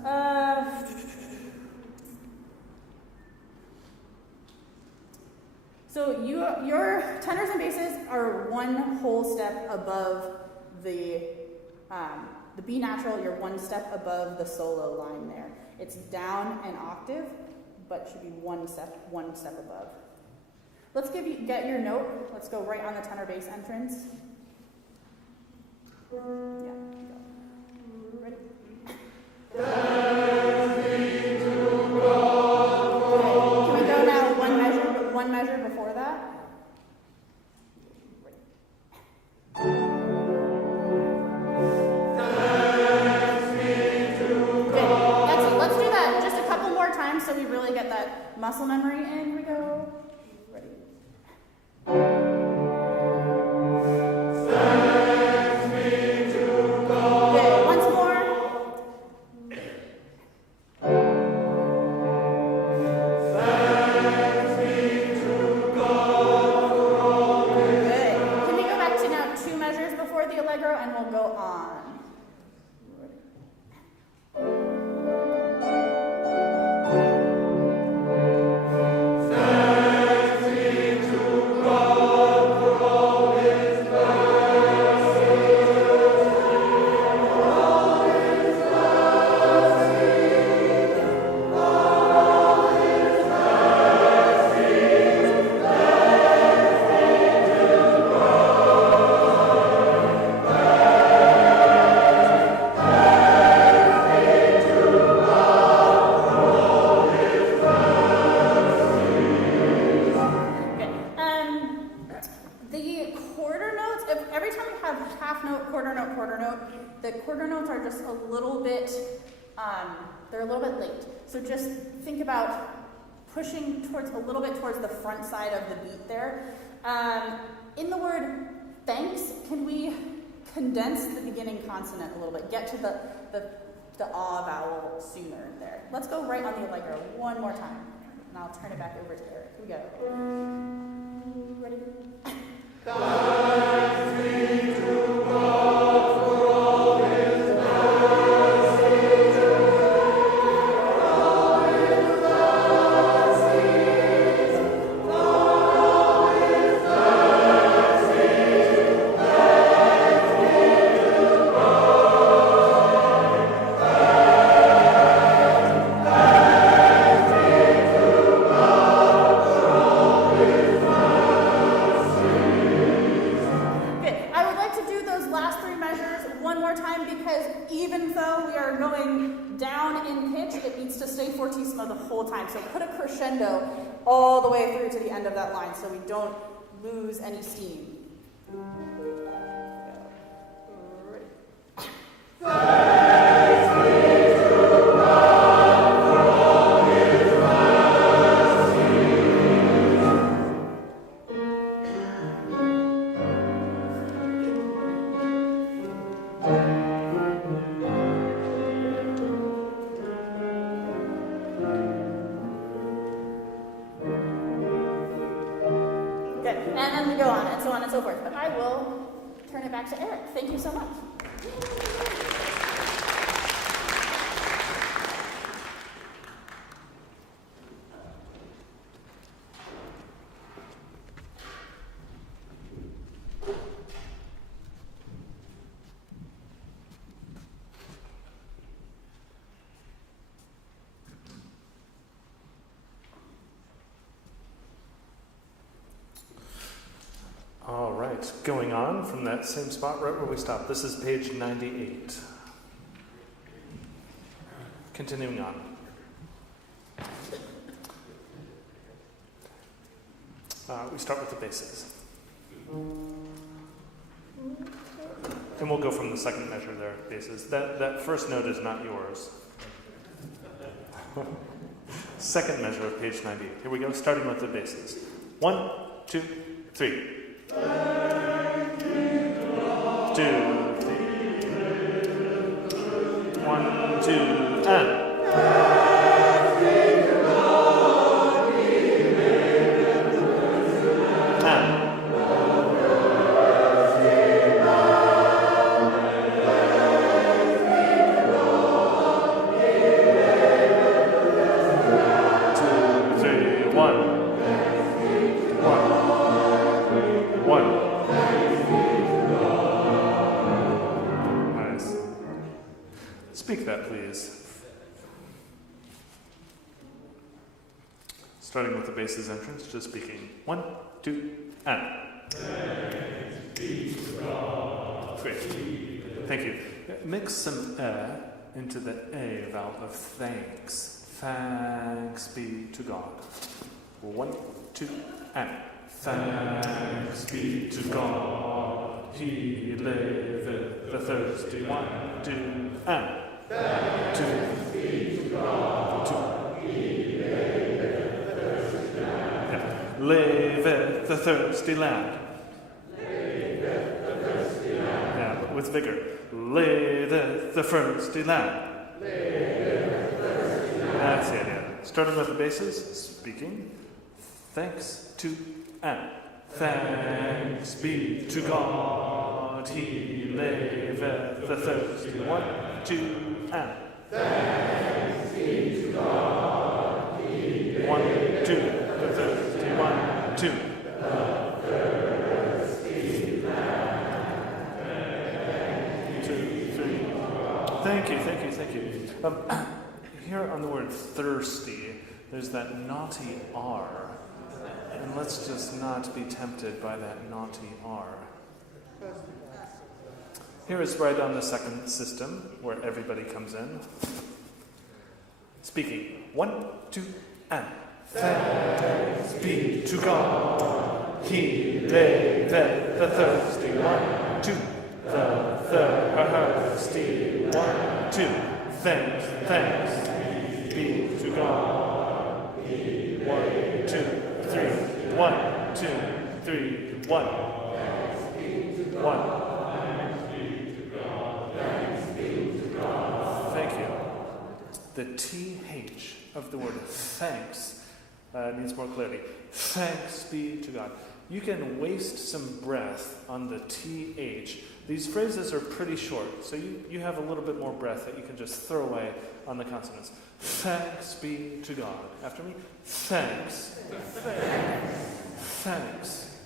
So your tenors and basses are one whole step above the B natural. You're one step above the solo line there. It's down an octave, but should be one step above. Let's get your note. Let's go right on the tenor bass entrance. Yeah. Go. Ready. One measure before that. Good. That's it. Let's do that just a couple more times so we really get that muscle memory in. Here we go. Ready. Good. Once more. And we'll go on. Good. half note, quarter note, quarter note. The quarter notes are just a little bit, they're a little bit late. So just think about pushing a little bit towards the front side of the beat there. In the word thanks, can we condense the beginning consonant a little bit? Get to the ah vowel sooner there. Let's go right on the allegro one more time. And I'll turn it back over to Eric. Here we go. Ready? Thanks be to God for all his mercies, for all his mercies, for all his mercies. Thanks be to God. Thanks be to God for all his mercies. Good. I would like to do those last three measures one more time because even though we are going down in pitch, it needs to stay fortissimo the whole time. So put a crescendo all the way through to the end of that line so we don't lose any steam. Good. And then we go on and so on and so forth. But I will turn it back to Eric. Thank you so much. All right, going on from that same spot right where we stopped. This is page 98. Continuing on. We start with the basses. And we'll go from the second measure there, basses. That first note is not yours. Second measure of page 98. Here we go, starting with the basses. 1, 2, 3. 2, 3. 1, 2, and. Speak that, please. Starting with the bass's entrance, just speaking. 1, 2, and. Thanks be to God. Great. Thank you. Mix some into the A vowel of thanks. Thanks be to God. 1, 2, and. Thanks be to God. He liveth the thirsty. 1, 2, and. Thanks be to God. 2. He liveth the thirsty land. Yeah. Liveth the thirsty land. Liveth the thirsty land. Yeah, but with vigor. Liveth the thirsty land. Liveth the thirsty land. That's it, yeah. Starting with the basses, speaking. Thanks to and. Thanks be to God. He liveth the thirsty. 1, 2, and. Thanks be to God. He 1, 2, the thirsty. 1, 2. The thirsty land. 2, 3. Thank you. Here on the word thirsty, there's that naughty R. And let's just not be tempted by that naughty R. Here is right on the second system, where everybody comes in. Speaking. 1, 2, and. Thanks be to God. He liveth the thirsty. 1, 2. The thirsty. 1, 2. Thanks, thanks be to God. 1, 2, 3. 1, 2, 3. 1. 1. Thank you. The TH of the word thanks needs more clarity. Thanks be to God. You can waste some breath on the TH. These phrases are pretty short, so you have a little bit more breath that you can just throw away on the consonants. Thanks be to God. After me. Thanks. Thanks.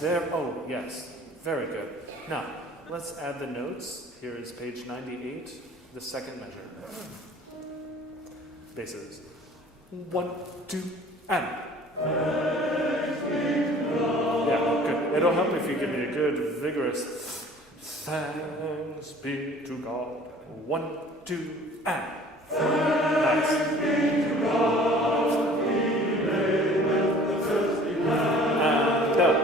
There. Oh, yes. Very good. Now, let's add the notes. Here is page 98, the second measure. Basses. 1, 2, and. Yeah, good. It'll help if you give me a good, vigorous thanks be to God. 1, 2, and. Nice. And up.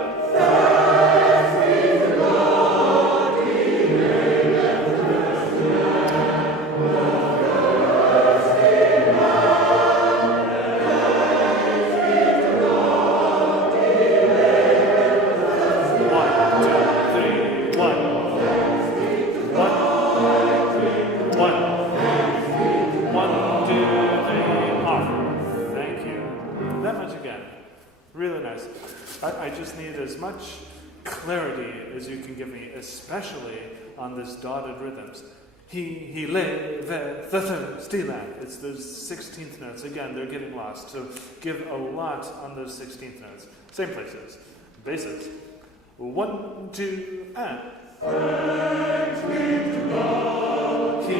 I just need as much clarity as you can give me, especially on this dotted rhythms. He lay there, the thirsty land. It's those 16th notes. Again, they're getting lost. So give a lot on those 16th notes. Same places. Basses. 1, 2, and. Thanks be to God. He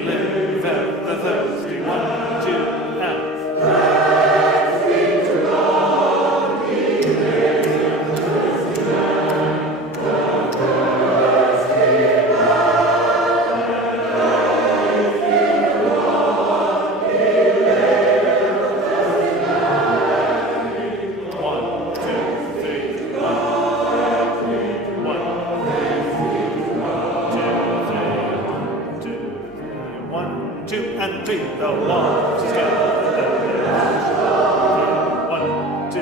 lay there, the thirsty. 1, 2, and. Thanks be to God. He lay there, the thirsty land. The thirsty land. Thanks be to God. He lay there, the thirsty land. 1, 2, 3, 1. 2 and 3, the walls is good. 1, 2,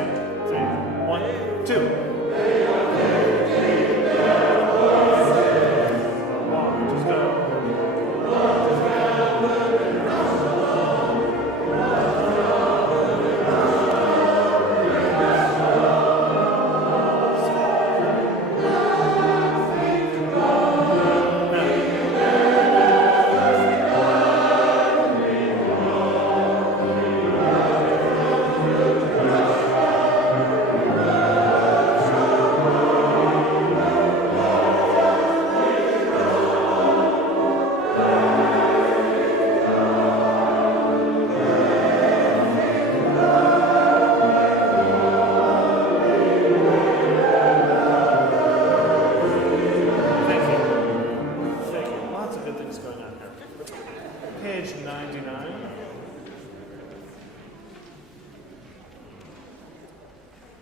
3, 1, 2.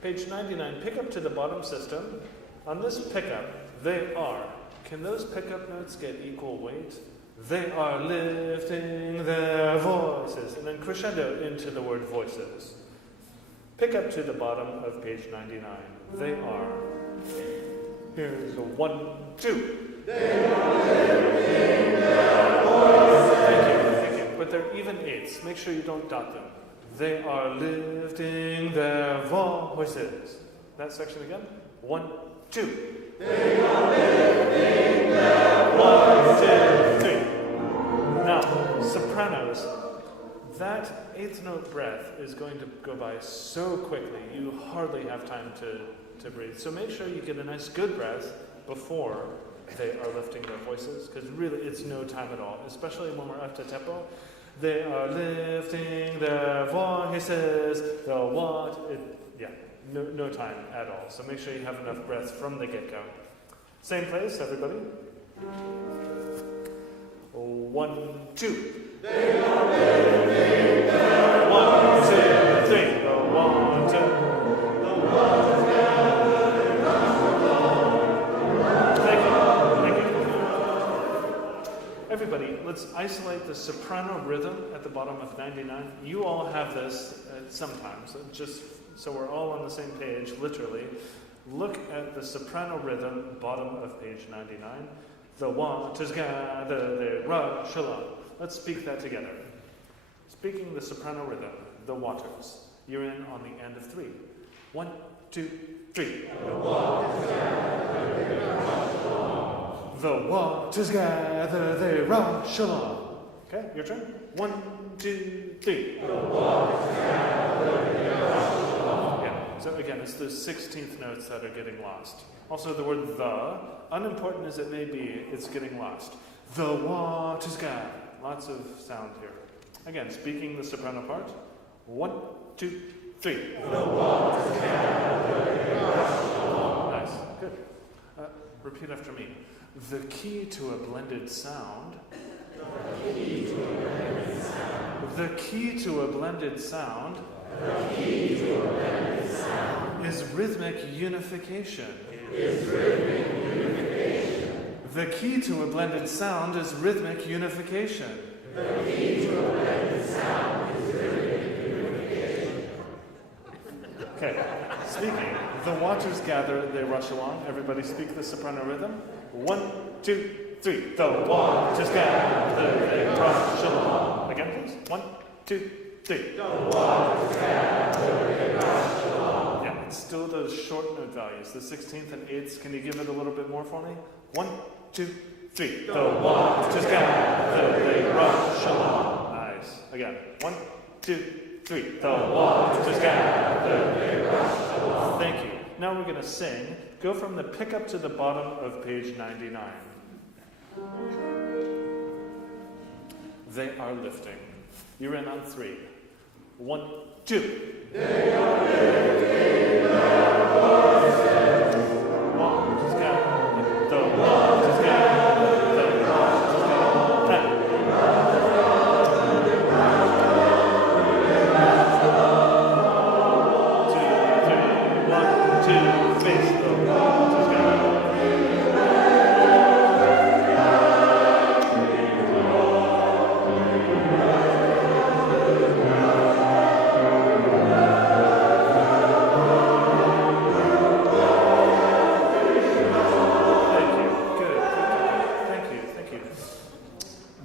Page 99, pick up to the bottom system. On this pickup, they are. Can those pickup notes get equal weight? They are lifting their voices. And then crescendo into the word voices. Pick up to the bottom of page 99. They are. Here's a 1, 2. They are lifting their voices. Thank you. But they're even eighths. Make sure you don't dot them. They are lifting their voices. That section again. 1, 2. They are lifting their voices. 1, 2, 3. Now, sopranos. That eighth note breath is going to go by so quickly, you hardly have time to breathe. So make sure you get a nice good breath before they are lifting their voices, because really it's no time at all, especially when we're up to tempo. They are lifting their voices. The what? No time at all. So make sure you have enough breath from the get-go. Same place, everybody. 1, 2. They are lifting their 1, 2, 3. The 1, 2. The 1, 2. Thank you. everybody, let's isolate the soprano rhythm at the bottom of 99. You all have this sometimes, just so we're all on the same page, literally. Look at the soprano rhythm, bottom of page 99. The waters gather, they rush along. Let's speak that together. Speaking the soprano rhythm, the waters. You're in on the end of 3. 1, 2, 3. The waters gather, they rush along. The waters gather, they rush along. Okay, your turn. 1, 2, 3. The waters gather, they rush along. Yeah, so again, it's the 16th notes that are getting lost. Also, the word the, unimportant as it may be, it's getting lost. The waters gather. Lots of sound here. Again, speaking the soprano part. 1, 2, 3. The waters gather, they rush along. Nice, good. Repeat after me. The key to a blended sound. The key to a blended sound. The key to a blended sound. The key to a blended sound is rhythmic unification. Is rhythmic unification. The key to a blended sound is rhythmic unification. The key to a blended sound is rhythmic unification. Okay, speaking. The waters gather, they rush along. Everybody speak the soprano rhythm. 1, 2, 3. The waters gather, they rush along. Again, please. 1, 2, 3. The waters gather, they rush along. Yeah, it's still those short note values, the 16th and 8th. Can you give it a little bit more for me? 1, 2, 3. The waters gather, they rush along. Nice. Again. 1, 2, 3. The waters gather, they rush along. Thank you. Now we're going to sing. Go from the pickup to the bottom of page 99. They are lifting. You're in on 3. 1, 2. They are lifting their voices. Waters gather, the waters gather, the waters gather.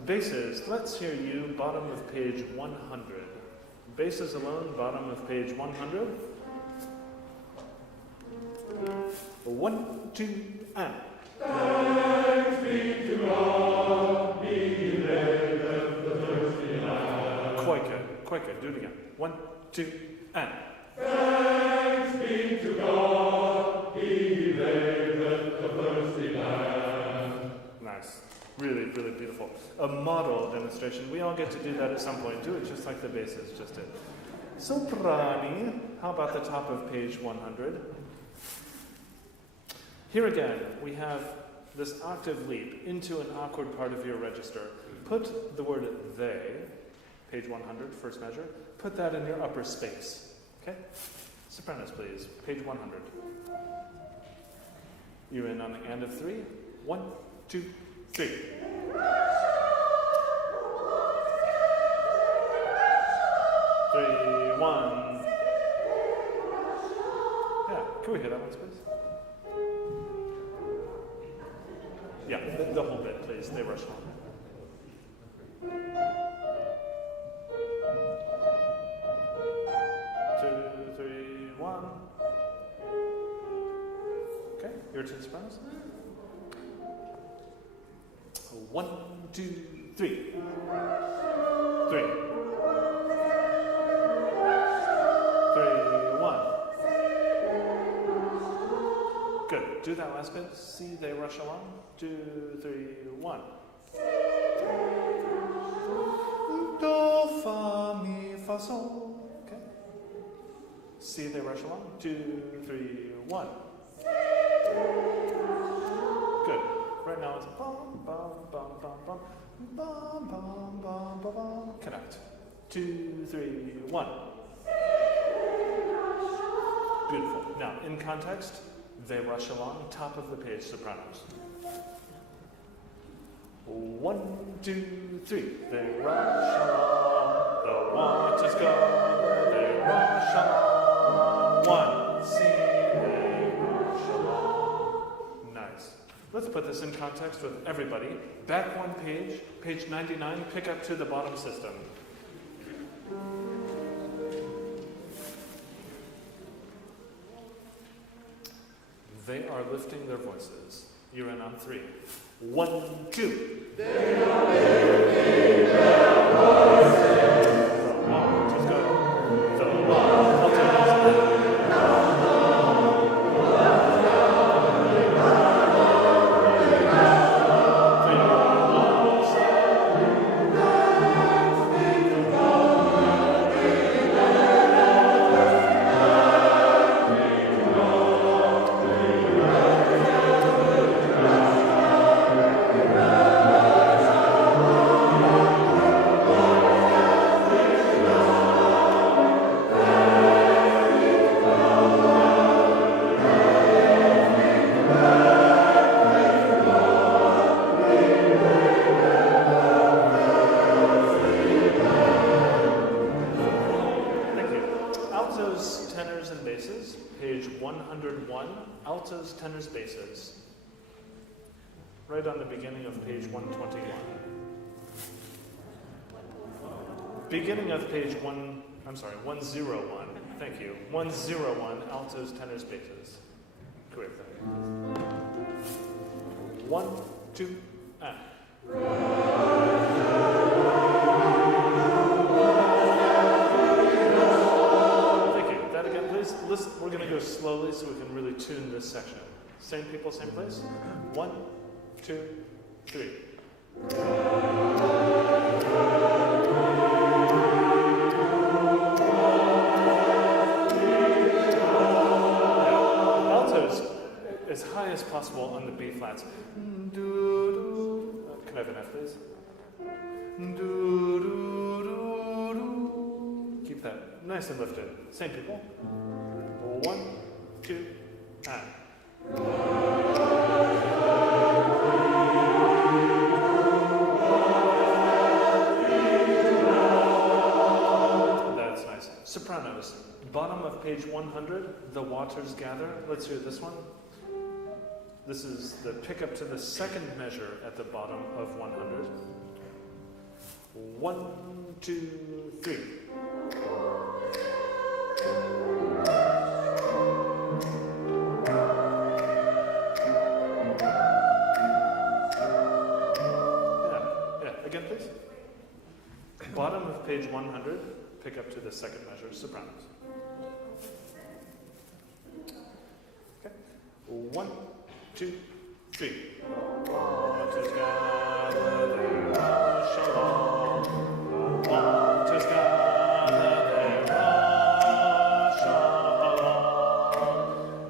Basses, let's hear you, bottom of page 100. Basses alone, bottom of page 100. 1, 2, and. Thanks be to God, be led the thirsty land. Quite good, do it again. 1, 2, and. Thanks be to God, be led the thirsty land. Nice. Really, really beautiful. A model demonstration. We all get to do that at some point. Do it just like the basses just did. Soprani. How about the top of page 100? Here again, we have this octave leap into an awkward part of your register. Put the word they, page 100, first measure, put that in your upper space. Okay? Sopranos, please. Page 100. You're in on the end of 3. 1, 2, 3. 3, 1. Yeah, can we hear that one, please? Yeah, the whole bit, please. They rush on. Two, 3, 1. Okay, your turn, sopranos. 1, 2, 3. 3. Good. Do that last bit. See, they rush along. 2, 3, 1. Do, fa, mi, fa, sol. Okay. See, they rush along. 2, 3, 1. Good. Right now it's bum, bum, bum, bum, bum, bum, bum, bum, bum, bum. Connect. 2, 3, 1. Beautiful. Now, in context, they rush along, top of the page, sopranos. 1, 1, 2, 3. They rush along, the waters gather, they rush along. 1, see, they rush along. Nice. Let's put this in context with everybody. Back one page, page 99, pick up to the bottom system. They are lifting their voices. You're in on 3. 1, 2. They are lifting their voices. The waters go. The waters altos, tenors, basses. Right on the beginning of page 121. Beginning of page 101. Thank you. 101, altos, tenors, basses. Great. 1, 2, and. Listen, we're going to go slowly so we can really tune this section. Same people, same place. 1, 2, 3. Altos as high as possible on the B flats. Can I have an F, please? Keep that nice and lifted. Same people. 1, 2, and. That's nice. Sopranos. Bottom of page 100, the waters gather. Let's hear this one. This is the pick up to the second measure at the bottom of 100. 1, 2, 3. Again, please. Bottom of page 100, pick up to the second measure, sopranos. Okay. 1, 2, 3. Waters gather, they rush along. Waters gather, they rush along.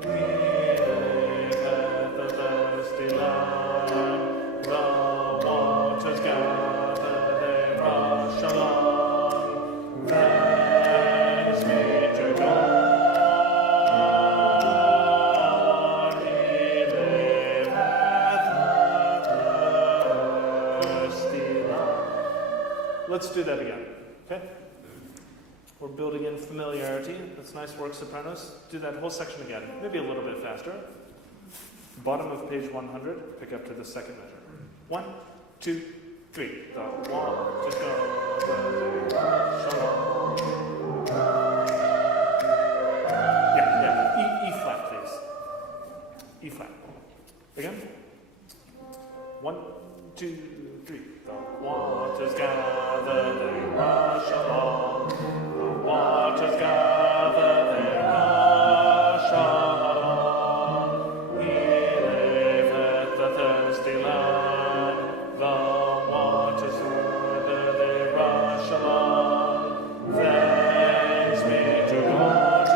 We live at the thirsty land. The waters gather. Let's do that again, okay? We're building in familiarity. That's nice work, sopranos. Do that whole section again, maybe a little bit faster. Bottom of page 100, pick up to the second measure. 1, 2, 3. The waters go, shalom. Yeah. E flat, please. E flat. Again. 1, 2, 3. The waters gather, they rush along. The waters gather, they rush along. We live at the thirsty land. The waters gather, they rush along. Thanks be to God, 2,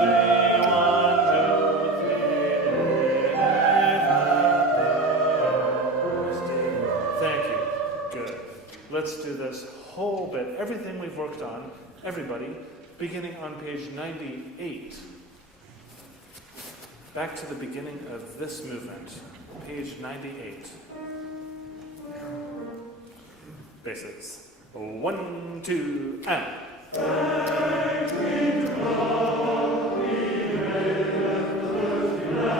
3, 1, 2, 3. Live at the thirsty. Thank you. Good. Let's do this whole bit. Everything we've worked on, everybody, beginning on page 98. Back to the beginning of this movement, page 98. basses. 1, 2, and.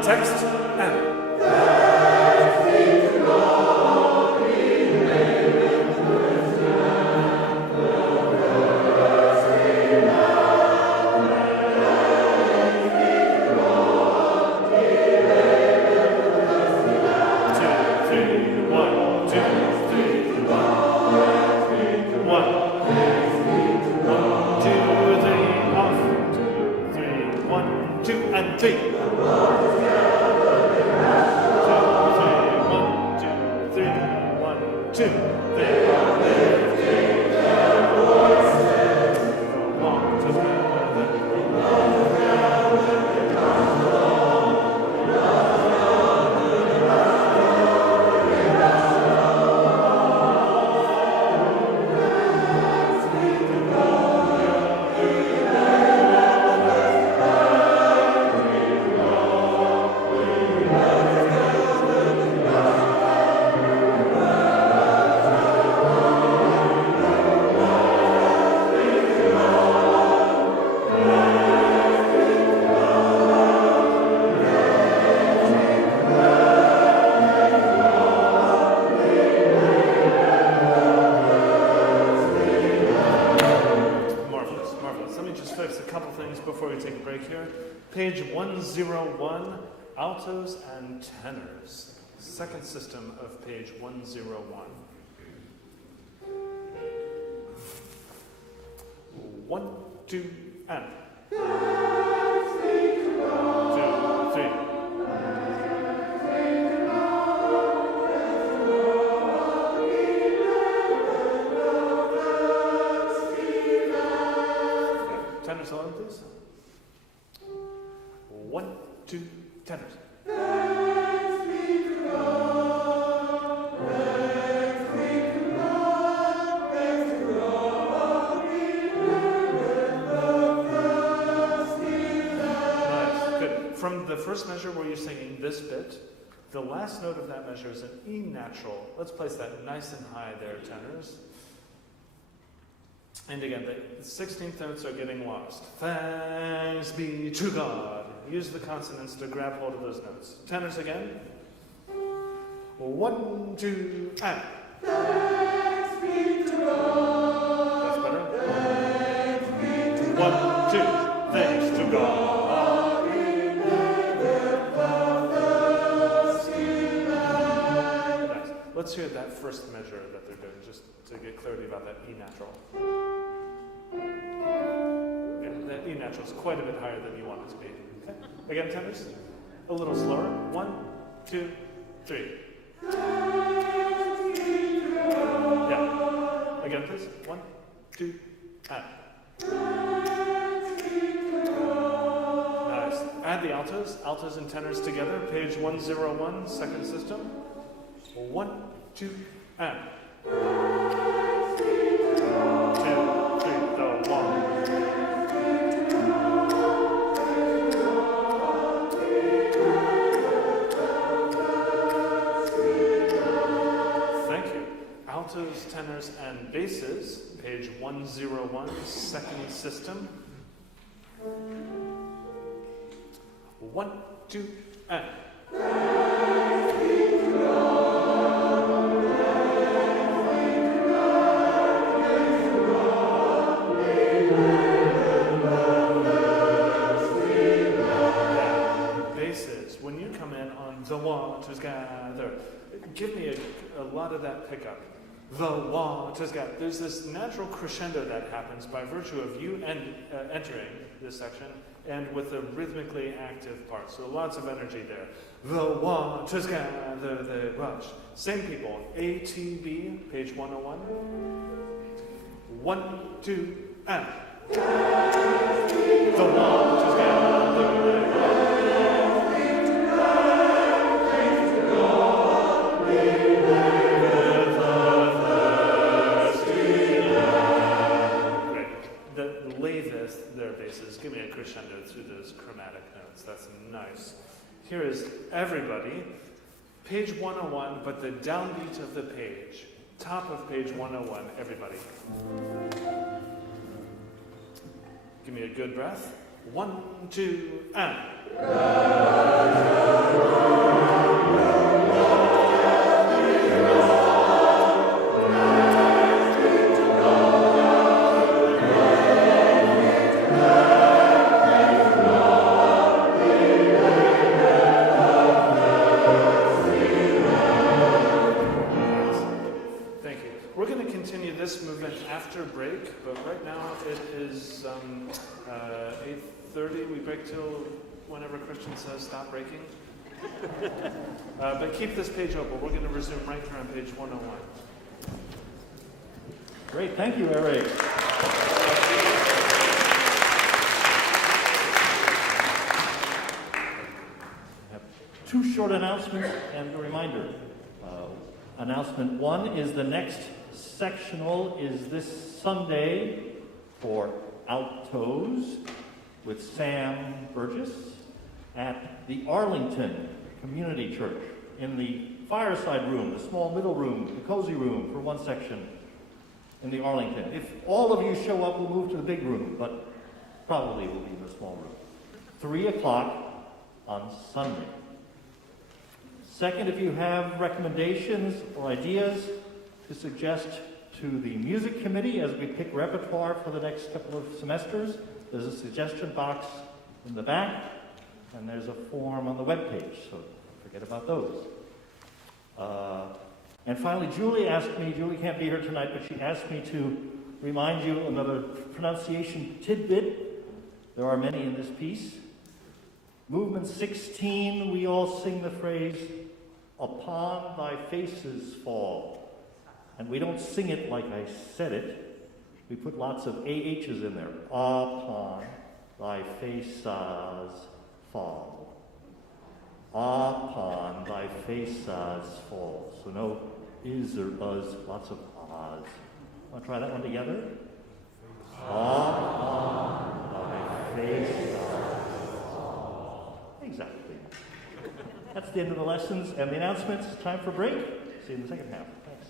Text, and. Page 101, altos and tenors. Second system of page 101. 1, 2, and. 2, 3. Tenors alone, please. 1, 2, tenors. From the first measure where you're singing this bit, the last note of that measure is an E natural. Let's place that nice and high there, tenors. And again, the 16th notes are getting lost. Thanks be to God. Use the consonants to grab hold of those notes. Tenors again. 1, 2, and. Thanks be to God. That's better. 1, 2, thanks to God. Let's hear that first measure that they're doing, just to get clarity about that E natural. Yeah, that E natural is quite a bit higher than you want it to be. Okay. Again, tenors, a little slower. 1, 2, 3. Yeah. Again, please. 1, 2, and. Nice. Add the altos and tenors together. Page 101, second system. 1, 2, and. 2, 3, the 1. Thank you. Altos, tenors, and basses, page 101, second system. 1, 2, and. When you come in on the waters gather, give me a lot of that pickup. The waters gather. There's this natural crescendo that happens by virtue of you entering this section and with a rhythmically active part. So lots of energy there. The waters gather, they rush. Same people. A, T, B, page 101. 1, 2, and. The waters gather, they rush. Their basses. Give me a crescendo through those chromatic notes. That's nice. Here is everybody. Page 101, but the downbeat of the page. top of page 101, everybody. Give me a good breath. 1, 2, and. This movement after break, but right now it is 8:30. We break till whenever Christian says stop breaking. But keep this page open. We're going to resume right here on page 101. Great, thank you, Eric. I have 2 short announcements and a reminder. Announcement 1 is the next Sectional is this Sunday for altos with Sam Burgess at the Arlington Community Church in the fireside room, the small middle room, the cozy room for one section in the Arlington. If all of you show up, we'll move to the big room, but probably we'll be in the small room. 3 o'clock on Sunday. Second, if you have recommendations or ideas to suggest to the music committee as we pick repertoire for the next couple of semesters, there's a suggestion box in the back, and there's a form on the webpage, so don't forget about those. And finally, Julie can't be here tonight, but she asked me to remind you another pronunciation tidbit. There are many in this piece. Movement 16, we all sing the phrase, "Upon thy faces fall." And we don't sing it like I said it. We put lots of AHs in there. Upon thy faces fall. Upon thy faces fall. So no is or us, lots of ahs. Want to try that one together? Upon thy faces fall. Exactly. That's the end of the lessons and the announcements. Time for break. See you in the second half. Thanks.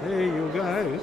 Hey, you guys.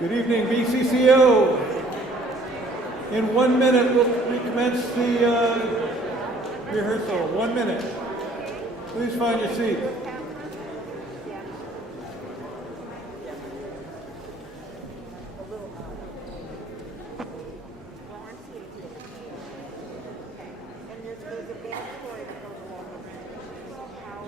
Good evening, BCCO. In 1 minute, we'll recommence the rehearsal. 1 minute. Please find your seat. There's a bad story that goes along with it. How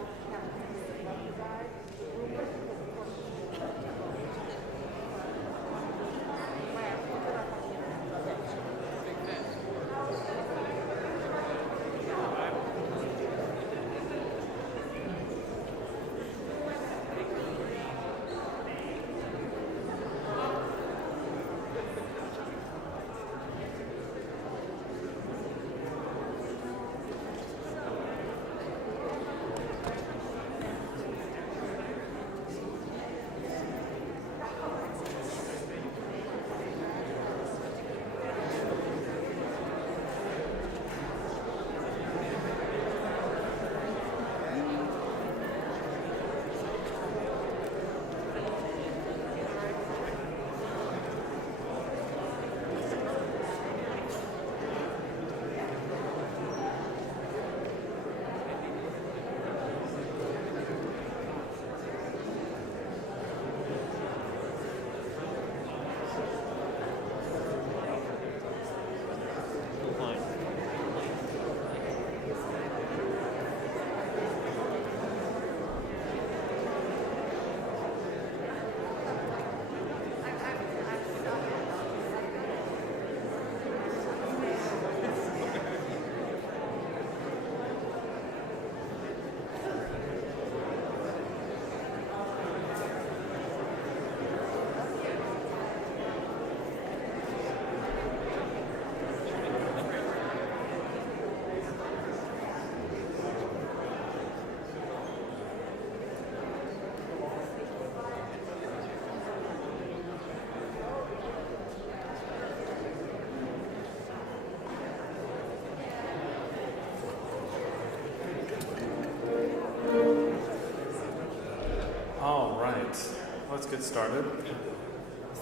get started.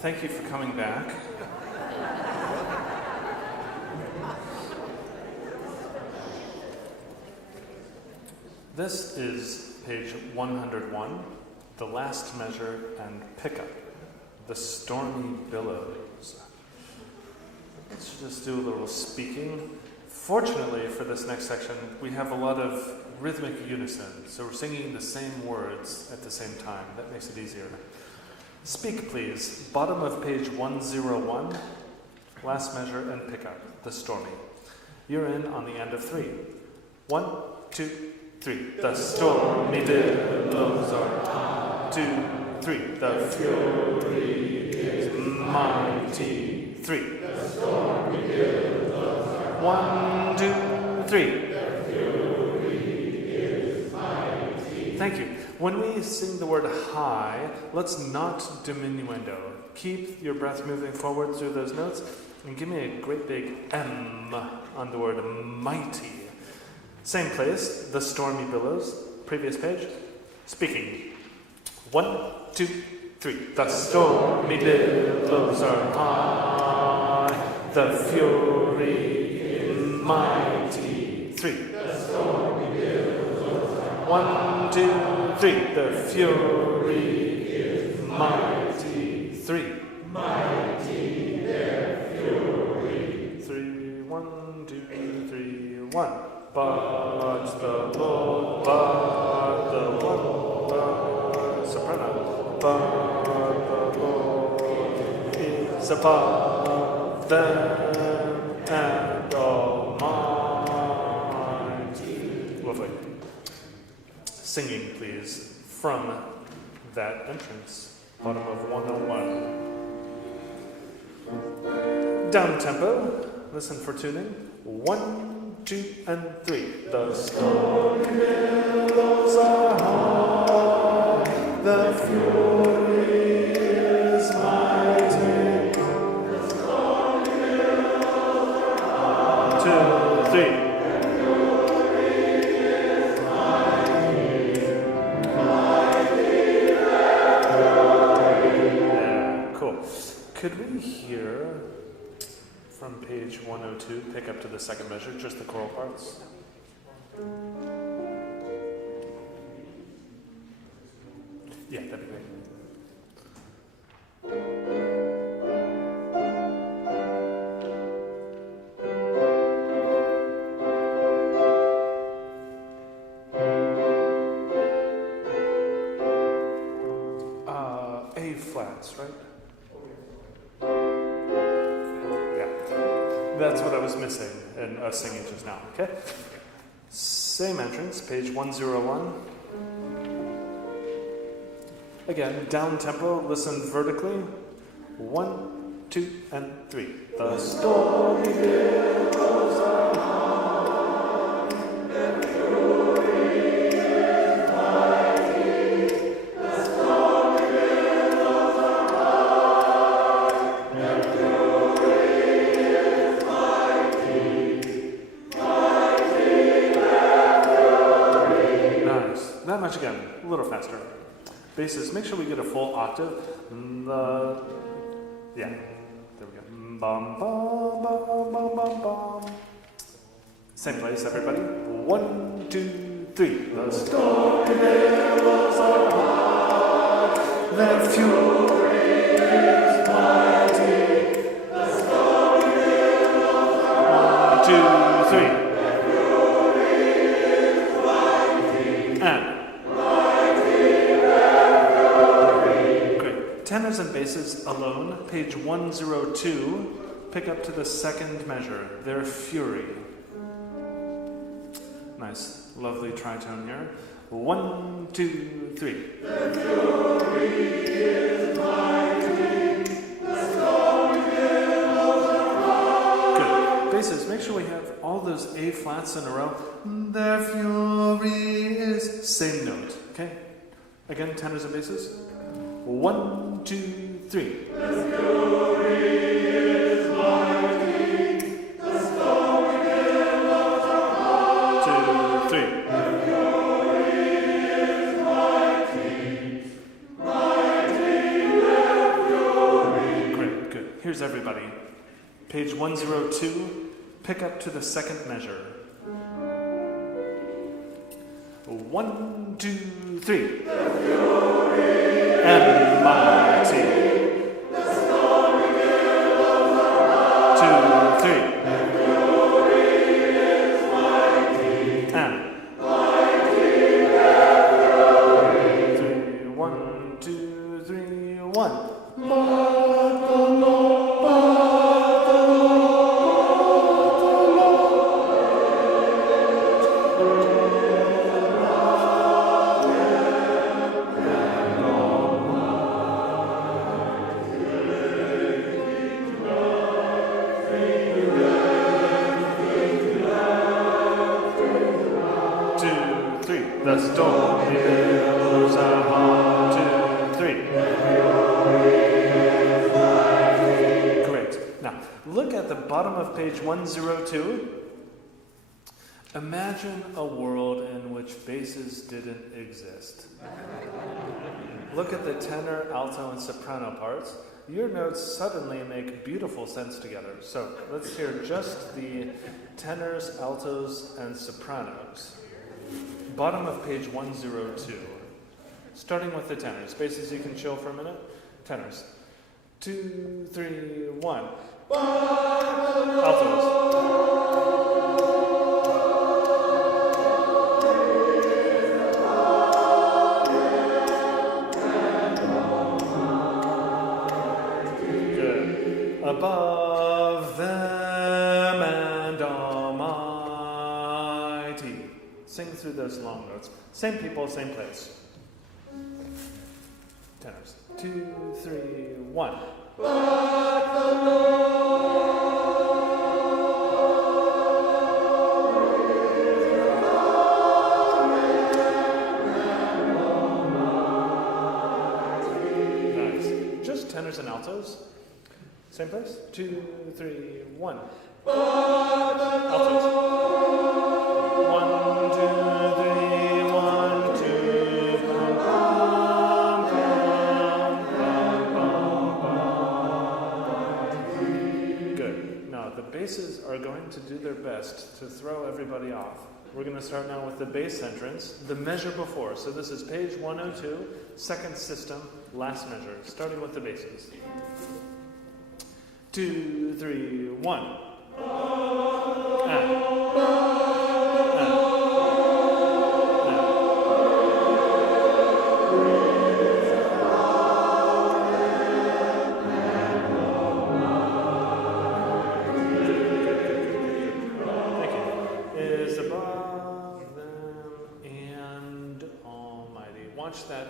Thank you for coming back. This is page 101, the last measure and pickup, the stormy billows. Let's just do a little speaking. Fortunately for this next section, we have a lot of rhythmic unison, so we're singing the same words at the same time. That makes it easier. Speak, please. Bottom of page 101, last measure and pickup, the stormy. You're in on the end of 3. 1, 2, 3. The stormy billows are high. 2, 3. The fury is mighty. 3. The stormy billows are high. 1, 2, 3. The fury is mighty. Thank you. When we sing the word high, let's not diminuendo. Keep your breath moving forward through those notes, and give me a great big M on the word mighty. Same place, the stormy billows, previous page. Speaking. 1, 2, 3. The stormy billows are high, the fury is mighty. 3. The stormy billows are high. 1, 2, 3. The fury is mighty. 3. Mighty their fury. 3, 1, 2, 3, 1. But the Lord, soprano, but the Lord is above them and almighty. Lovely. Singing, please, from that entrance, bottom of 101. Down tempo, listen for tuning. 1, 2, and 3. The stormy billows are high, the fury is mighty. The stormy billows are high. 2, 3. The fury is mighty. Mighty the fury. Yeah, cool. Could we hear from page 102, pick up to the second measure, just the choral parts? Yeah, that'd be great. A flats, right? That's what I was missing in us singing just now, okay? Same entrance, page 101. Again, down tempo, listen vertically. 1, 2, and 3. The stormy billows are high, the fury is mighty. The stormy billows are high, the fury is mighty. Mighty the fury. Nice. That much again, a little faster. Basses, make sure we get a full octave. Yeah, there we go. Bum, bum, bum, bum, bum, bum. Same place, everybody. 1, 2, 3. The stormy billows are high, the fury is mighty. The stormy billows are high. 1, 2, 3. The fury is mighty. And tenors and basses alone, page 102, pick up to the second measure, their fury. Nice, lovely tritone here. 1, 2, 3. The fury is mighty, the stormy billows are high. Good. Basses, make sure we have all those A flats in a row. Their fury is, same note, okay? Again, tenors and basses. 1, 2, 3. The fury is mighty, the stormy billows are high. 2, 3. The fury is mighty, mighty Here's everybody. Page 102, pick up to the second measure. 1, 2, 3. And mighty. 2, 3. And 3, 1, 2, 3, 1. The stormy billows are 1, 2, 3. Great. Now, look at the bottom of page 102. Imagine a world in which basses didn't exist. Look at the tenor, alto, and soprano parts. Your notes suddenly make beautiful sense together. So let's hear just the tenors, altos, and sopranos. Bottom of page 102. Starting with the tenors. Basses, you can chill for a minute. Tenors. 2, 3, 1. Altos. Good. Above them and almighty. Sing through those long notes. Same people, same place. Tenors. 2, 3, 1. Nice. Just tenors and altos. Same place. 2, 3, 1. Altos. 1, 2, 3, 1, 2. Good. Now the basses are going to do their best to throw everybody off. We're going to start now with the bass entrance, the measure before. So this is page 102, second system, last measure, starting with the basses. 2, 3, 1. That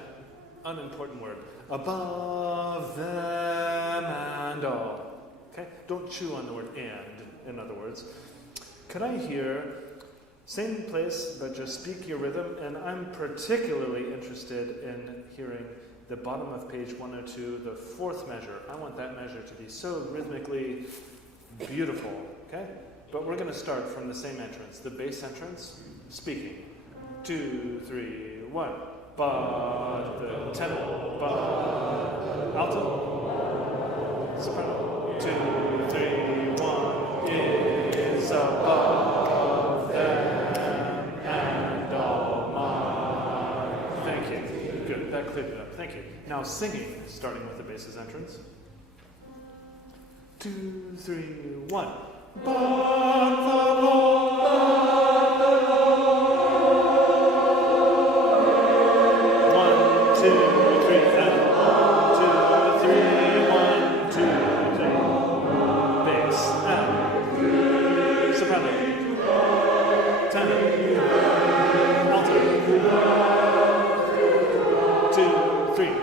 unimportant word. Above them and all. Okay? Don't chew on the word and, in other words. Could I hear, same place, but just speak your rhythm? And I'm particularly interested in hearing the bottom of page 102, the fourth measure. I want that measure to be so rhythmically beautiful. Okay? But we're going to start from the same entrance, the bass entrance, speaking. 2, 3, 1. But the tenor, but alto, soprano. 2, 3, 1 is above them and almighty. Thank you. Good. That cleared it up. Thank you. Now singing, starting with the bass's entrance. 2, 3, 1. But the Lord.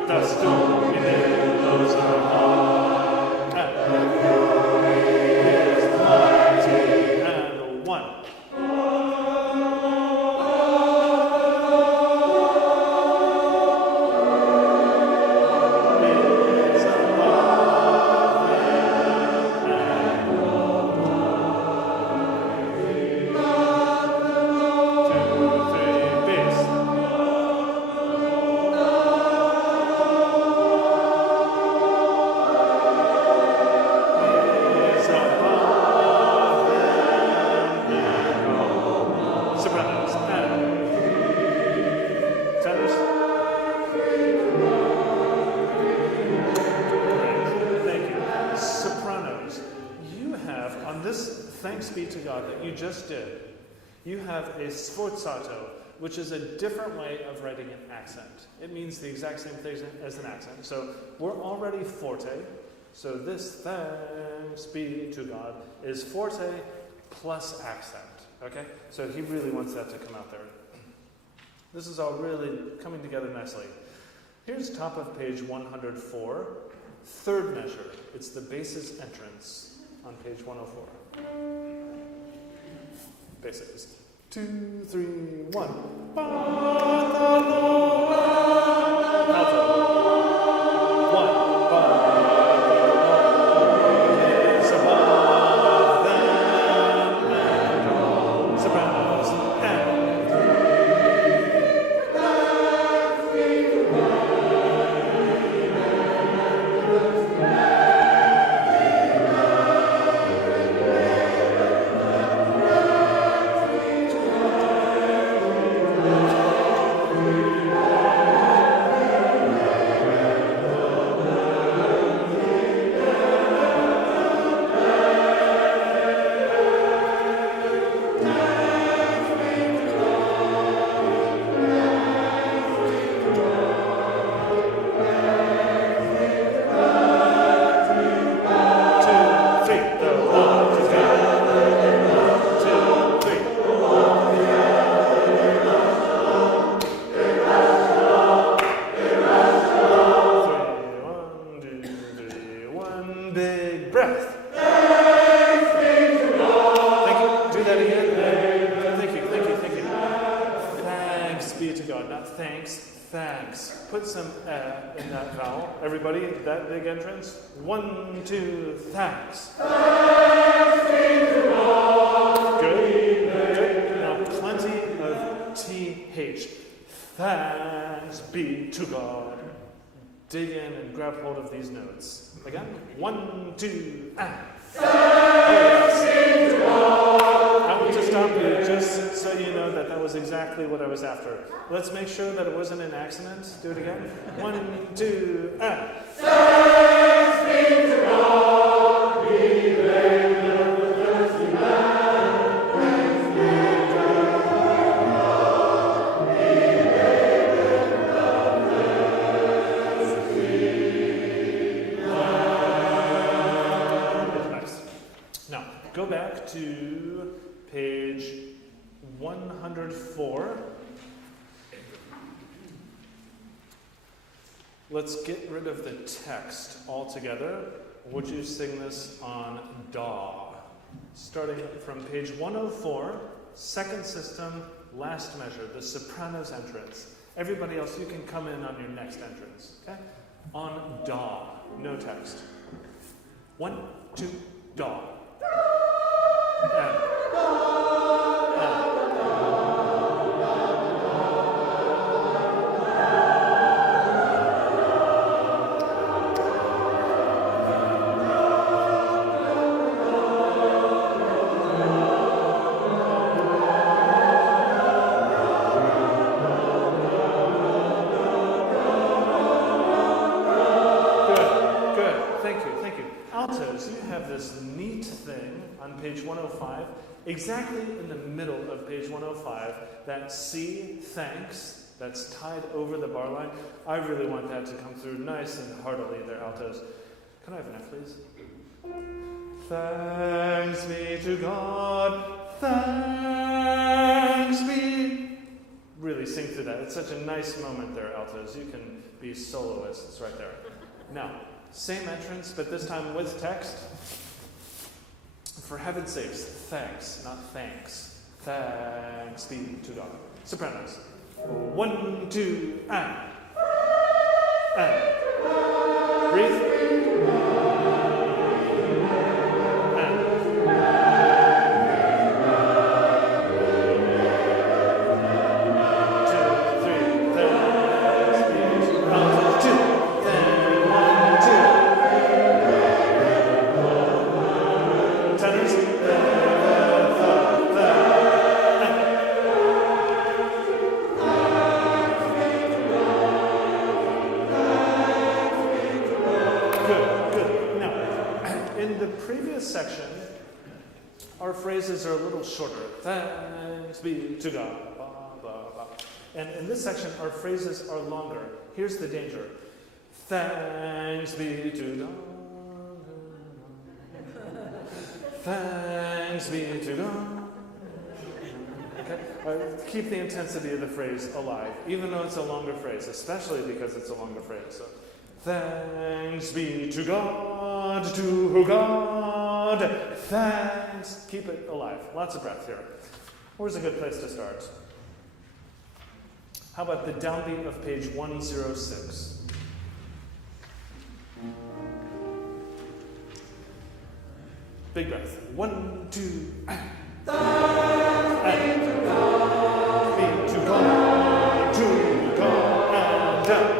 The stormy billows are high, and the glory is mighty, and 1. Is above them and thanks be to God that you just did, you have a sforzato, which is a different way of writing an accent. It means the exact same thing as an accent. So we're already forte. So this thanks be to God is forte plus accent. Okay? So he really wants that to come out there. This is all really coming together nicely. Here's top of page 104, third measure. It's the basses entrance on page 104. Basses. 2, 3, 1. Alto. 1. Is above them and sopranos and put some in that vowel. Everybody, that big entrance. 1, 2, thanks. Thanks be to God. Good. Good. Now plenty of TH. Thanks be to God. Dig in and grab hold of these notes. Again. 1, 2, and. Thanks be to God. I want to stop you just so you know that that was exactly what I was after. Let's make sure that it wasn't an accident. Do it again. 1, 2, and. Thanks be to God. Be they the thirsty land. Thanks be to God. Be they the thirsty land. Nice. Now, go back to page 104. Let's get rid of the text altogether. Would you sing this on Da? Starting from page 104, second system, last measure, the soprano's entrance. Everybody else, you can come in on your next entrance. Okay? On Da, no text. 1, 2, Da. And. Page 105, exactly in the middle of page 105, that C, thanks, that's tied over the bar line. I really want that to come through nice and heartily there, altos. Can I have an F, please? Thanks be to God, thanks be. Really sing through that. It's such a nice moment there, altos. You can be soloists right there. Now, same entrance, but this time with text. For heaven's sakes, thanks, not thanks. Thanks be to God. Sopranos. 1, 2, and. Breathe. our phrases are a little shorter. Thanks be to God. Blah, blah, blah. And in this section, our phrases are longer. Here's the danger. Thanks be to God. Thanks be to God. Okay? Keep the intensity of the phrase alive, even though it's a longer phrase, especially because it's a longer phrase. So, thanks be to God, thanks. Keep it alive. Lots of breath here. Where's a good place to start? How about the downbeat of page 106? Big breath. 1, 2, thanks be to God, be to God, and down.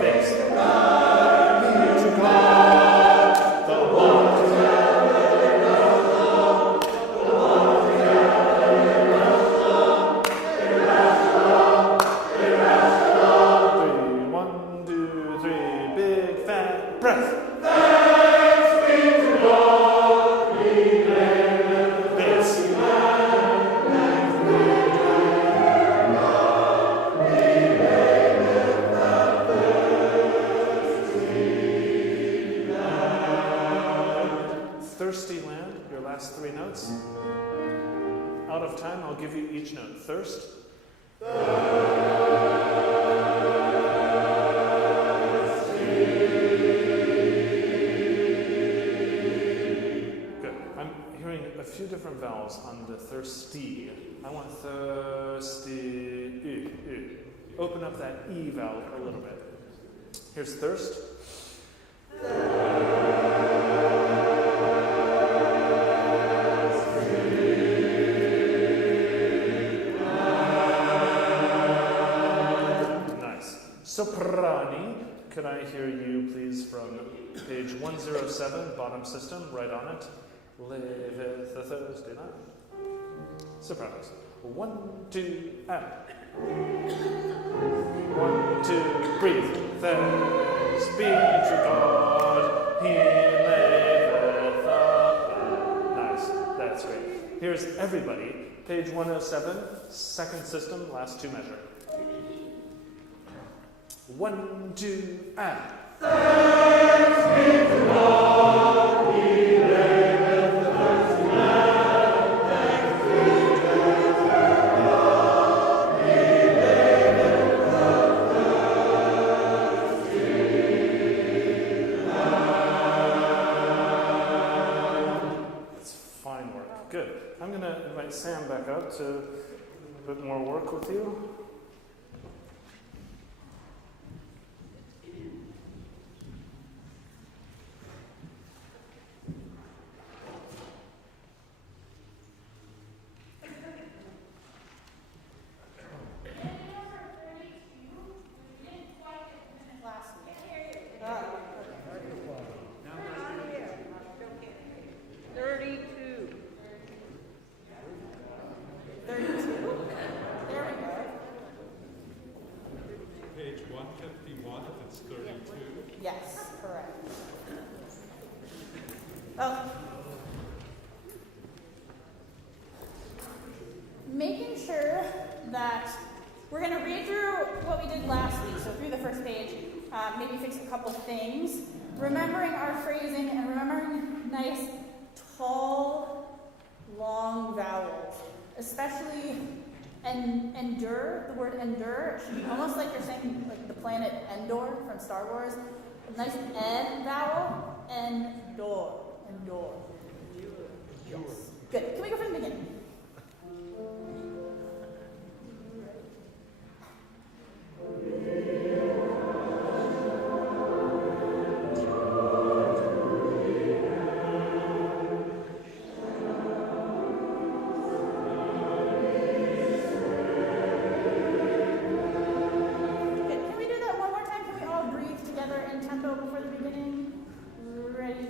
Bass. Be to God, the Lord. 3, 1, 2, 3, big fat breath. Thirsty land, your last 3 notes. Out of time, I'll give you each note. Thirst. Good. I'm hearing a few different vowels on the thirsty. I want thirsty. Open up that E vowel a little bit. Here's thirst. Soprani, could I hear you please from page 107, bottom system, right on it. Liveth the Thursday night. Sopranos. 1, 2, and. 1, 2, breathe. Thanks be to God, He liveth up. Nice, that's great. Here's everybody, page 107, second system, last 2 measure. 1, 2, and. Thanks be to God, He liveth the thirsty land. Thanks be to God, He liveth the thirsty land. That's fine work. Good. I'm going to invite Sam back up to a bit more work with you. Yes, correct. Oh. Making sure that we're going to read through what we did last week, so through the first page, maybe fix a couple things, remembering our phrasing and remembering nice, tall, long vowels, especially endure. The word endure should be almost like you're saying like the planet Endor from Star Wars. A nice N vowel, endure. Yes. Good. Can we go from the beginning? Ready?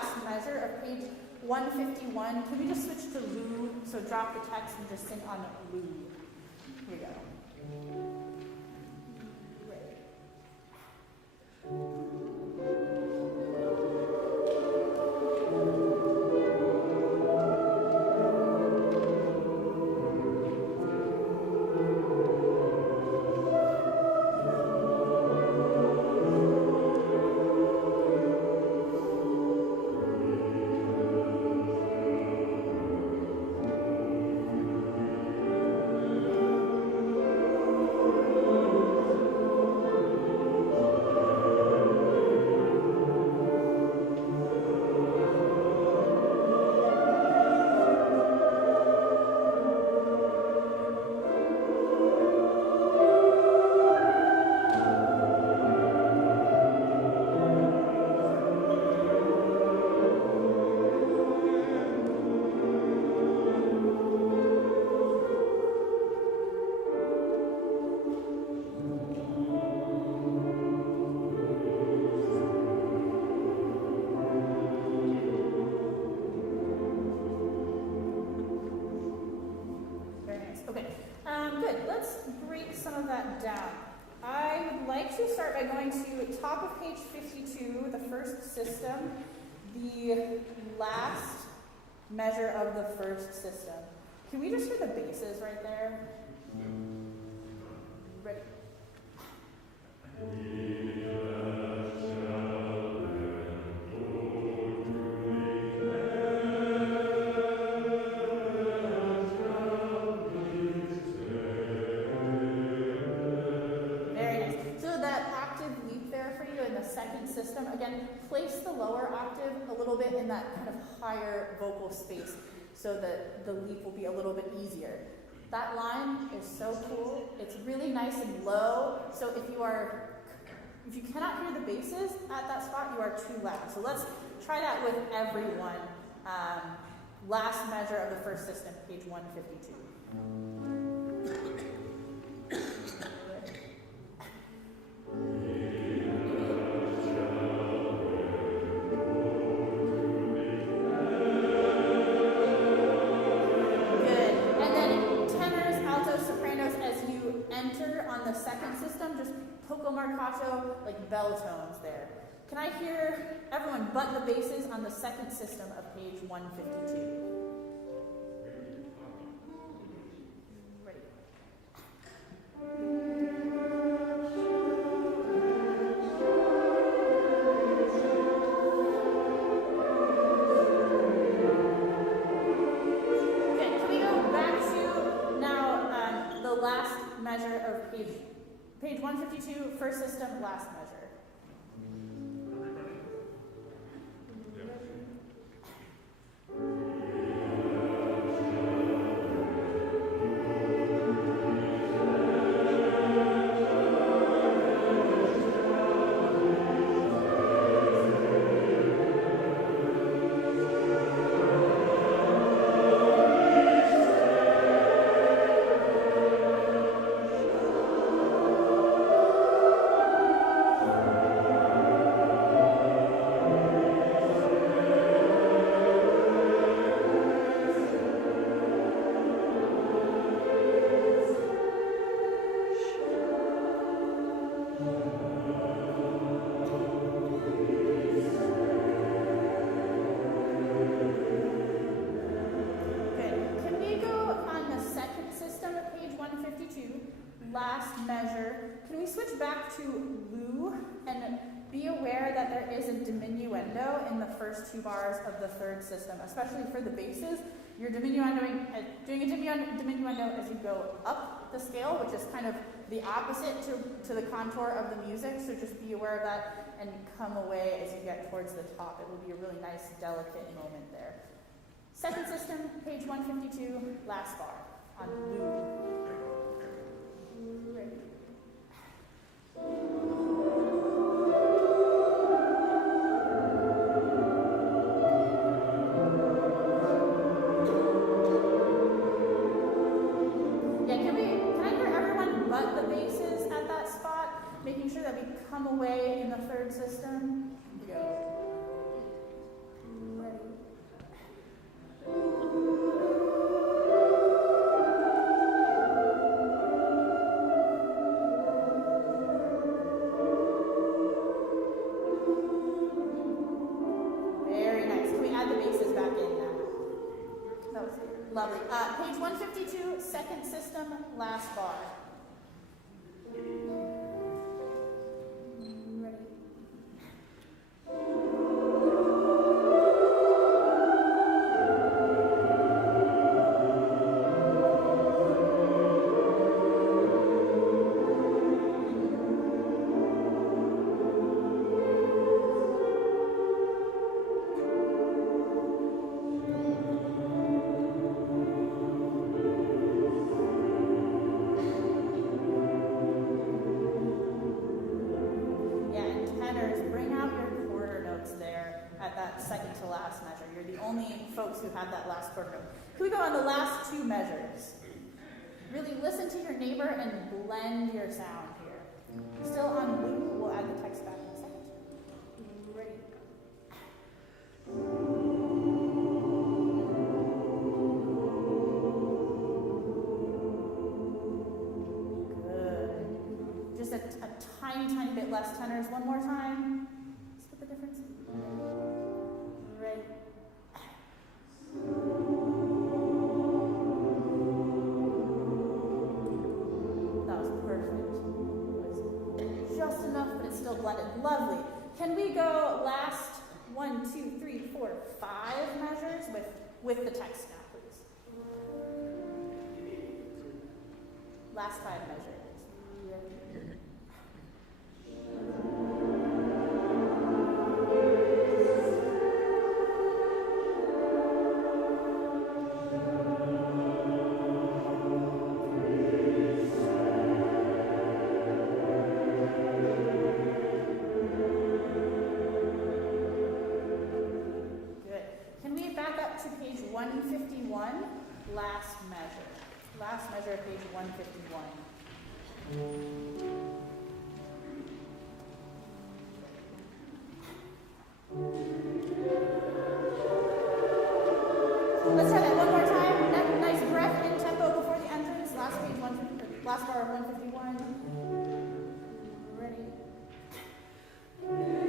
last measure of page 151. Can we just switch to Lou? So drop the text and just sing on Lou. Here we go. Down. I would like to start by going to top of page 52, the first system, the last measure of the first system. Can we just hear the basses right there? Ready? System. Again, place the lower octave a little bit in that kind of higher vocal space so that the leap will be a little bit easier. That line is so cool. It's really nice and low. So if you cannot hear the basses at that spot, you are too loud. So let's try that with everyone. Last measure of the first system, page 152. The second system, just poco marcato, like bell tones there. Can I hear everyone but the basses on the second system of page 152? Ready? Okay, can we go back to now the last measure of page 152, first system, last measure. Last measure. Can we switch back to Lou and be aware that there is a diminuendo in the first two bars of the third system, especially for the basses. You're doing a diminuendo as you go up the scale, which is kind of the opposite to the contour of the music, so just be aware of that and come away as you get towards the top. It will be a really nice, delicate moment there. Second system, page 152, last bar on Lou. Making sure that we come away in the third system. Go. Very nice. Can we add the basses back in now? That was lovely. Page 152, second system, last bar. Ready? Yeah, and tenors, bring out your quarter notes there at that second to last measure. You're the only folks who have that last quarter note. Can we go on the last two measures? Really listen to your neighbor and blend your sound here. Still on loop, we'll add the text back in a second. Ready? Good. Just a tiny bit less tenors. One more time. Split the difference. Ready? That was perfect. It was just enough, but it's still blended. Lovely. Can we go last 1, 2, 3, 4, 5 measures with the text now, please? Last 5 measures. Good. Can we back up to page 151? Last measure. Last measure, page 151. Let's try that one more time. Nice breath in tempo before the entrance. Last page 150, last bar of 151. Ready? Good.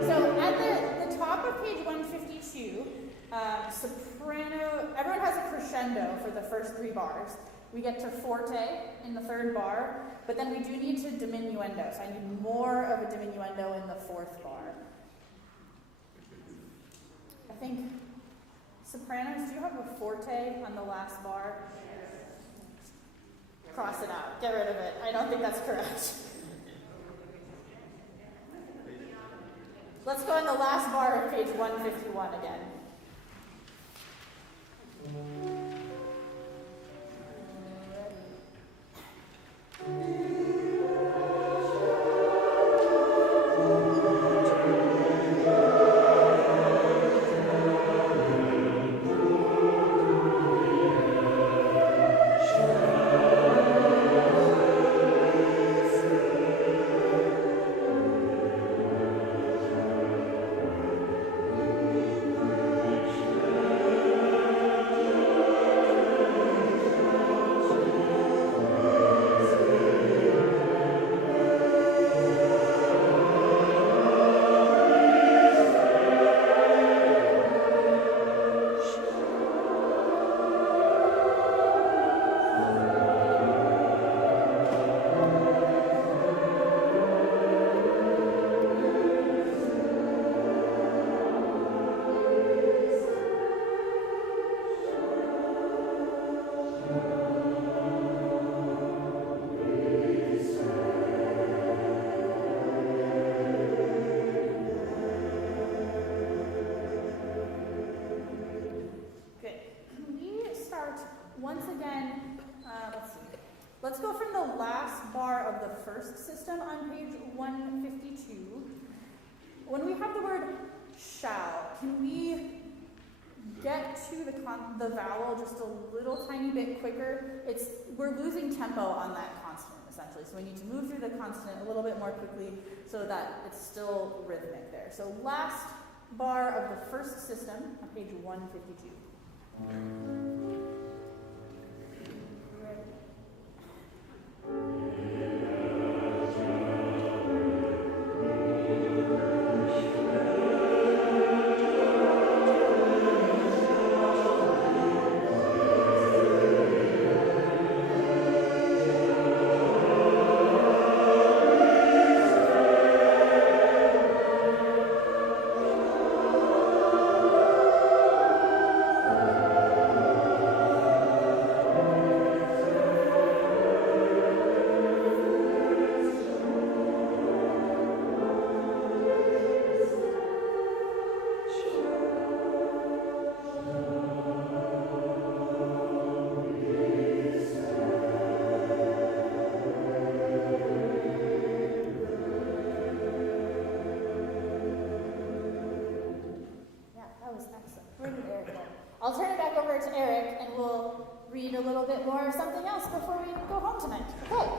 So at the top of page 152, soprano, everyone has a crescendo for the first 3 bars. We get to forte in the 3rd bar, but then we do need to diminuendo. So I need more of a diminuendo in the 4th bar. I think sopranos, do you have a forte on the last bar? Cross it out. Get rid of it. I don't think that's correct. Let's go on the last bar of page 151 again. system on page 152. When we have the word shall, can we get to the vowel just a little tiny bit quicker? We're losing tempo on that consonant, essentially. So we need to move through the consonant a little bit more quickly so that it's still rhythmic there. So last bar of the first system on page 152. I'll turn it back over to Eric, and we'll read a little bit more of something else before we go home tonight. Okay.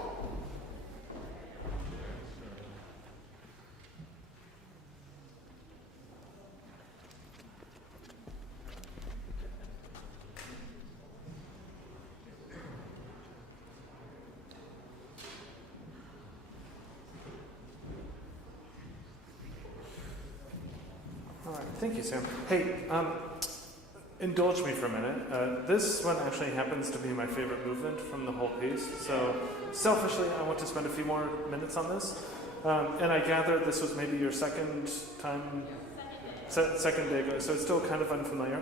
All right, thank you, Sam. Hey, indulge me for a minute. This one actually happens to be my favorite movement from the whole piece, so selfishly I want to spend a few more minutes on this. And I gather this was maybe your second time, second day ago, so it's still kind of unfamiliar.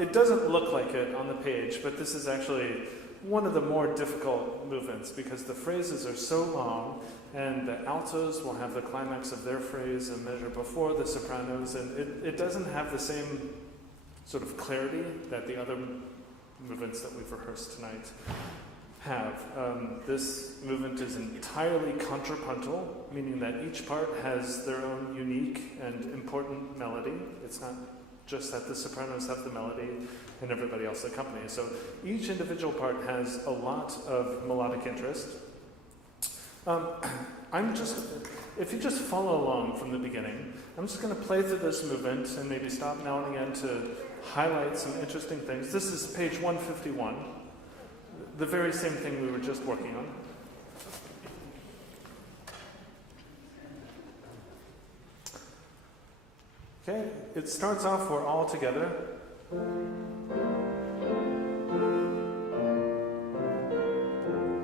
It doesn't look like it on the page, but this is actually one of the more difficult movements because the phrases are so long, and the altos will have the climax of their phrase a measure before the sopranos, and it doesn't have the same sort of clarity that the other movements that we've rehearsed tonight have. This movement is entirely contrapuntal, meaning that each part has their own unique and important melody. It's not just that the sopranos have the melody and everybody else accompanies. So each individual part has a lot of melodic interest. If you just follow along from the beginning, I'm just going to play through this movement and maybe stop now and again to highlight some interesting things. This is page 151, the very same thing we were just working on. Okay, it starts off, we're all together.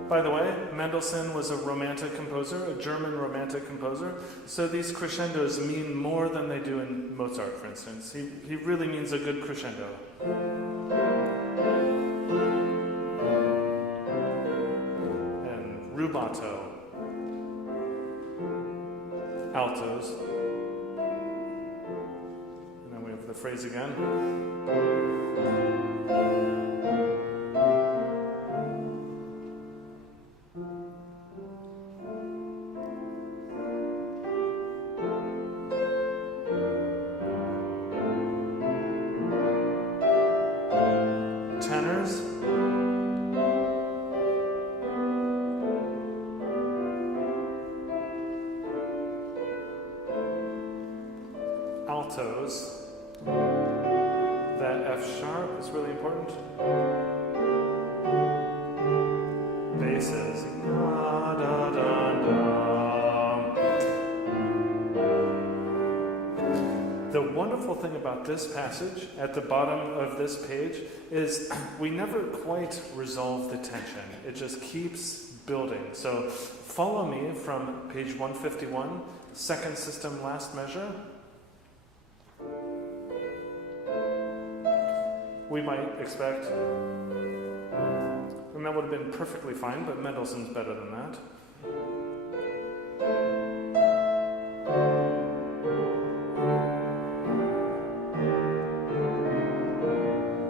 By the way, Mendelssohn was a romantic composer, a German romantic composer, so these crescendos mean more than they do in Mozart, for instance. He really means a good crescendo. And rubato, altos, and then we have the phrase again. Altos, that F sharp is really important. Basses, da, da, da, da. The wonderful thing about this passage at the bottom of this page is we never quite resolve the tension. It just keeps building. So follow me from page 151, second system, last measure. We might expect, and that would have been perfectly fine, but Mendelssohn's better than that.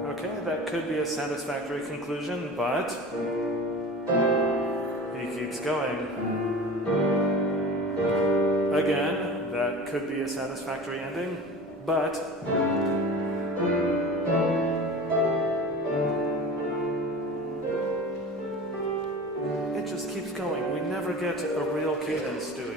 Okay, that could be a satisfactory conclusion, but he keeps going. Again, that could be a satisfactory ending, but it just keeps going. We never get a real cadence, do we?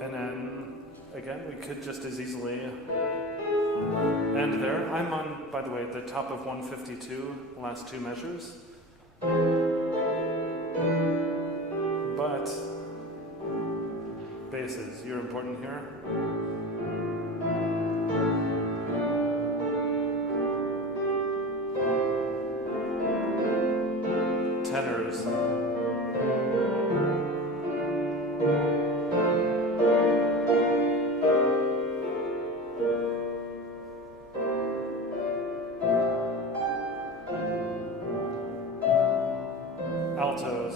And then, again, we could just as easily end there. I'm on, by the way, the top of 152, last two measures. But basses, you're important here. Tenors. Altos.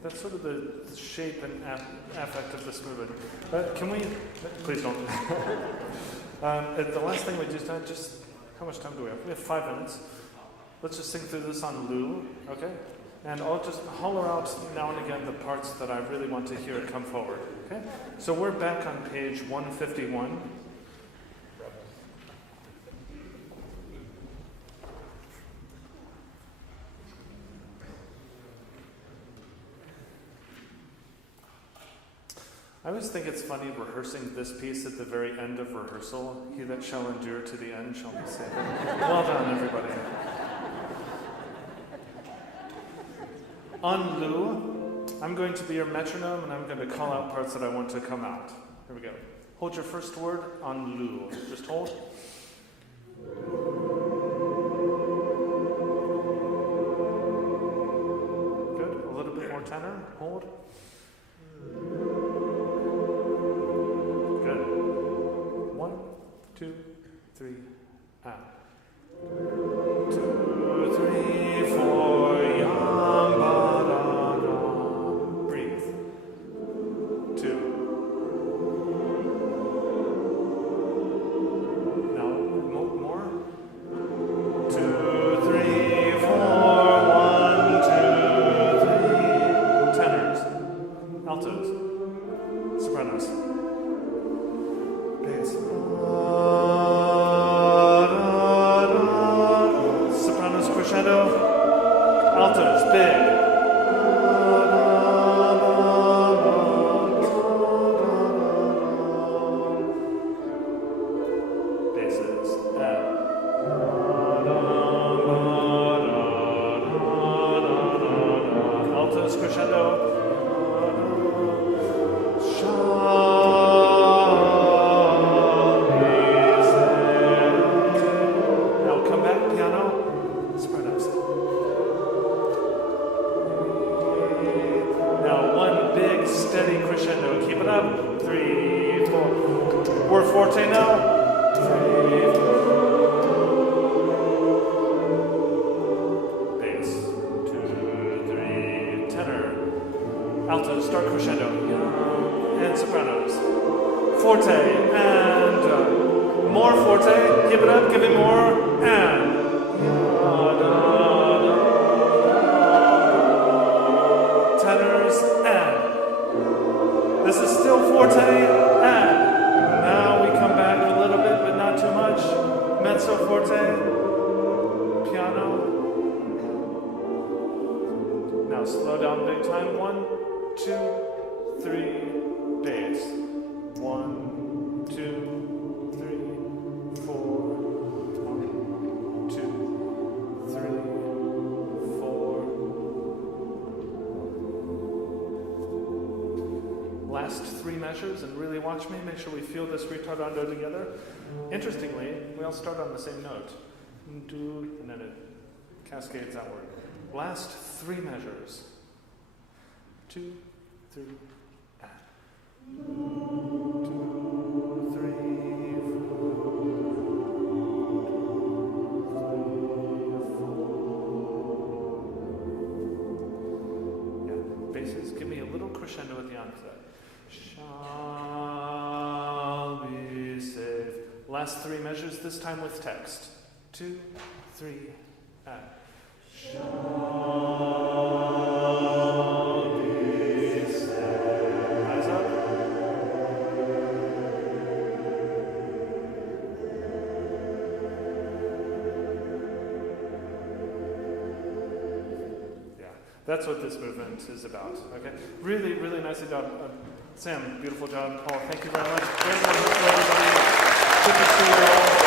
That's sort of the shape and affect of this movement. Can we, please don't. The last thing we just, how much time do we have? We have 5 minutes. Let's just sing through this on Lou, okay? And I'll just holler out now and again the parts that I really want to hear come forward, okay? So we're back on page 151. I always think it's funny rehearsing this piece at the very end of rehearsal. He that shall endure to the end shall be saved. Well done, everybody. On Lou, I'm going to be your metronome, and I'm going to call out parts that I want to come out. Here we go. Hold your first word on Lou. Just hold. Good. A little bit more tenor. Hold. Good. 1, 2, 3, out. 2, 3, 4, yam, ba, da, da. Breathe. 2. Now, more. 2, 3, 4, 1, 2, 3. Tenors. Altos. Sopranos. Bass. Sopranos crescendo. Altos, big. Basses. Altos crescendo. Now come back, piano. Sopranos. Now one big steady crescendo. Keep it up. 3, 4. We're forte now. 3, 4. Bass. 2, 3. Tenor. Alto. Start crescendo. And sopranos. Forte and more forte. Give it up. Give it more. And tenors and this is still forte and now we come back a little bit but not too much. Mezzo forte. Piano. Now slow down big time. 1, 2, 3. Bass. 1, 2, 3, 4. 1, 2, 3, 4. Last 3 measures, and really watch me. Make sure we feel this ritardando together. Interestingly, we all start on the same note. And then it cascades outward. Last 3 measures. 2, 3, and. 2, 3, 4. Yeah, basses. Give me a little crescendo at the onset. Shall be saved. Last 3 measures, this time with text. 2, 3, and. Shall be saved. Eyes up. Yeah, that's what this movement is about. Okay, really, really nicely done. Sam, beautiful job. Paul, thank you very much. Great rehearsal, everybody. Good to see you all.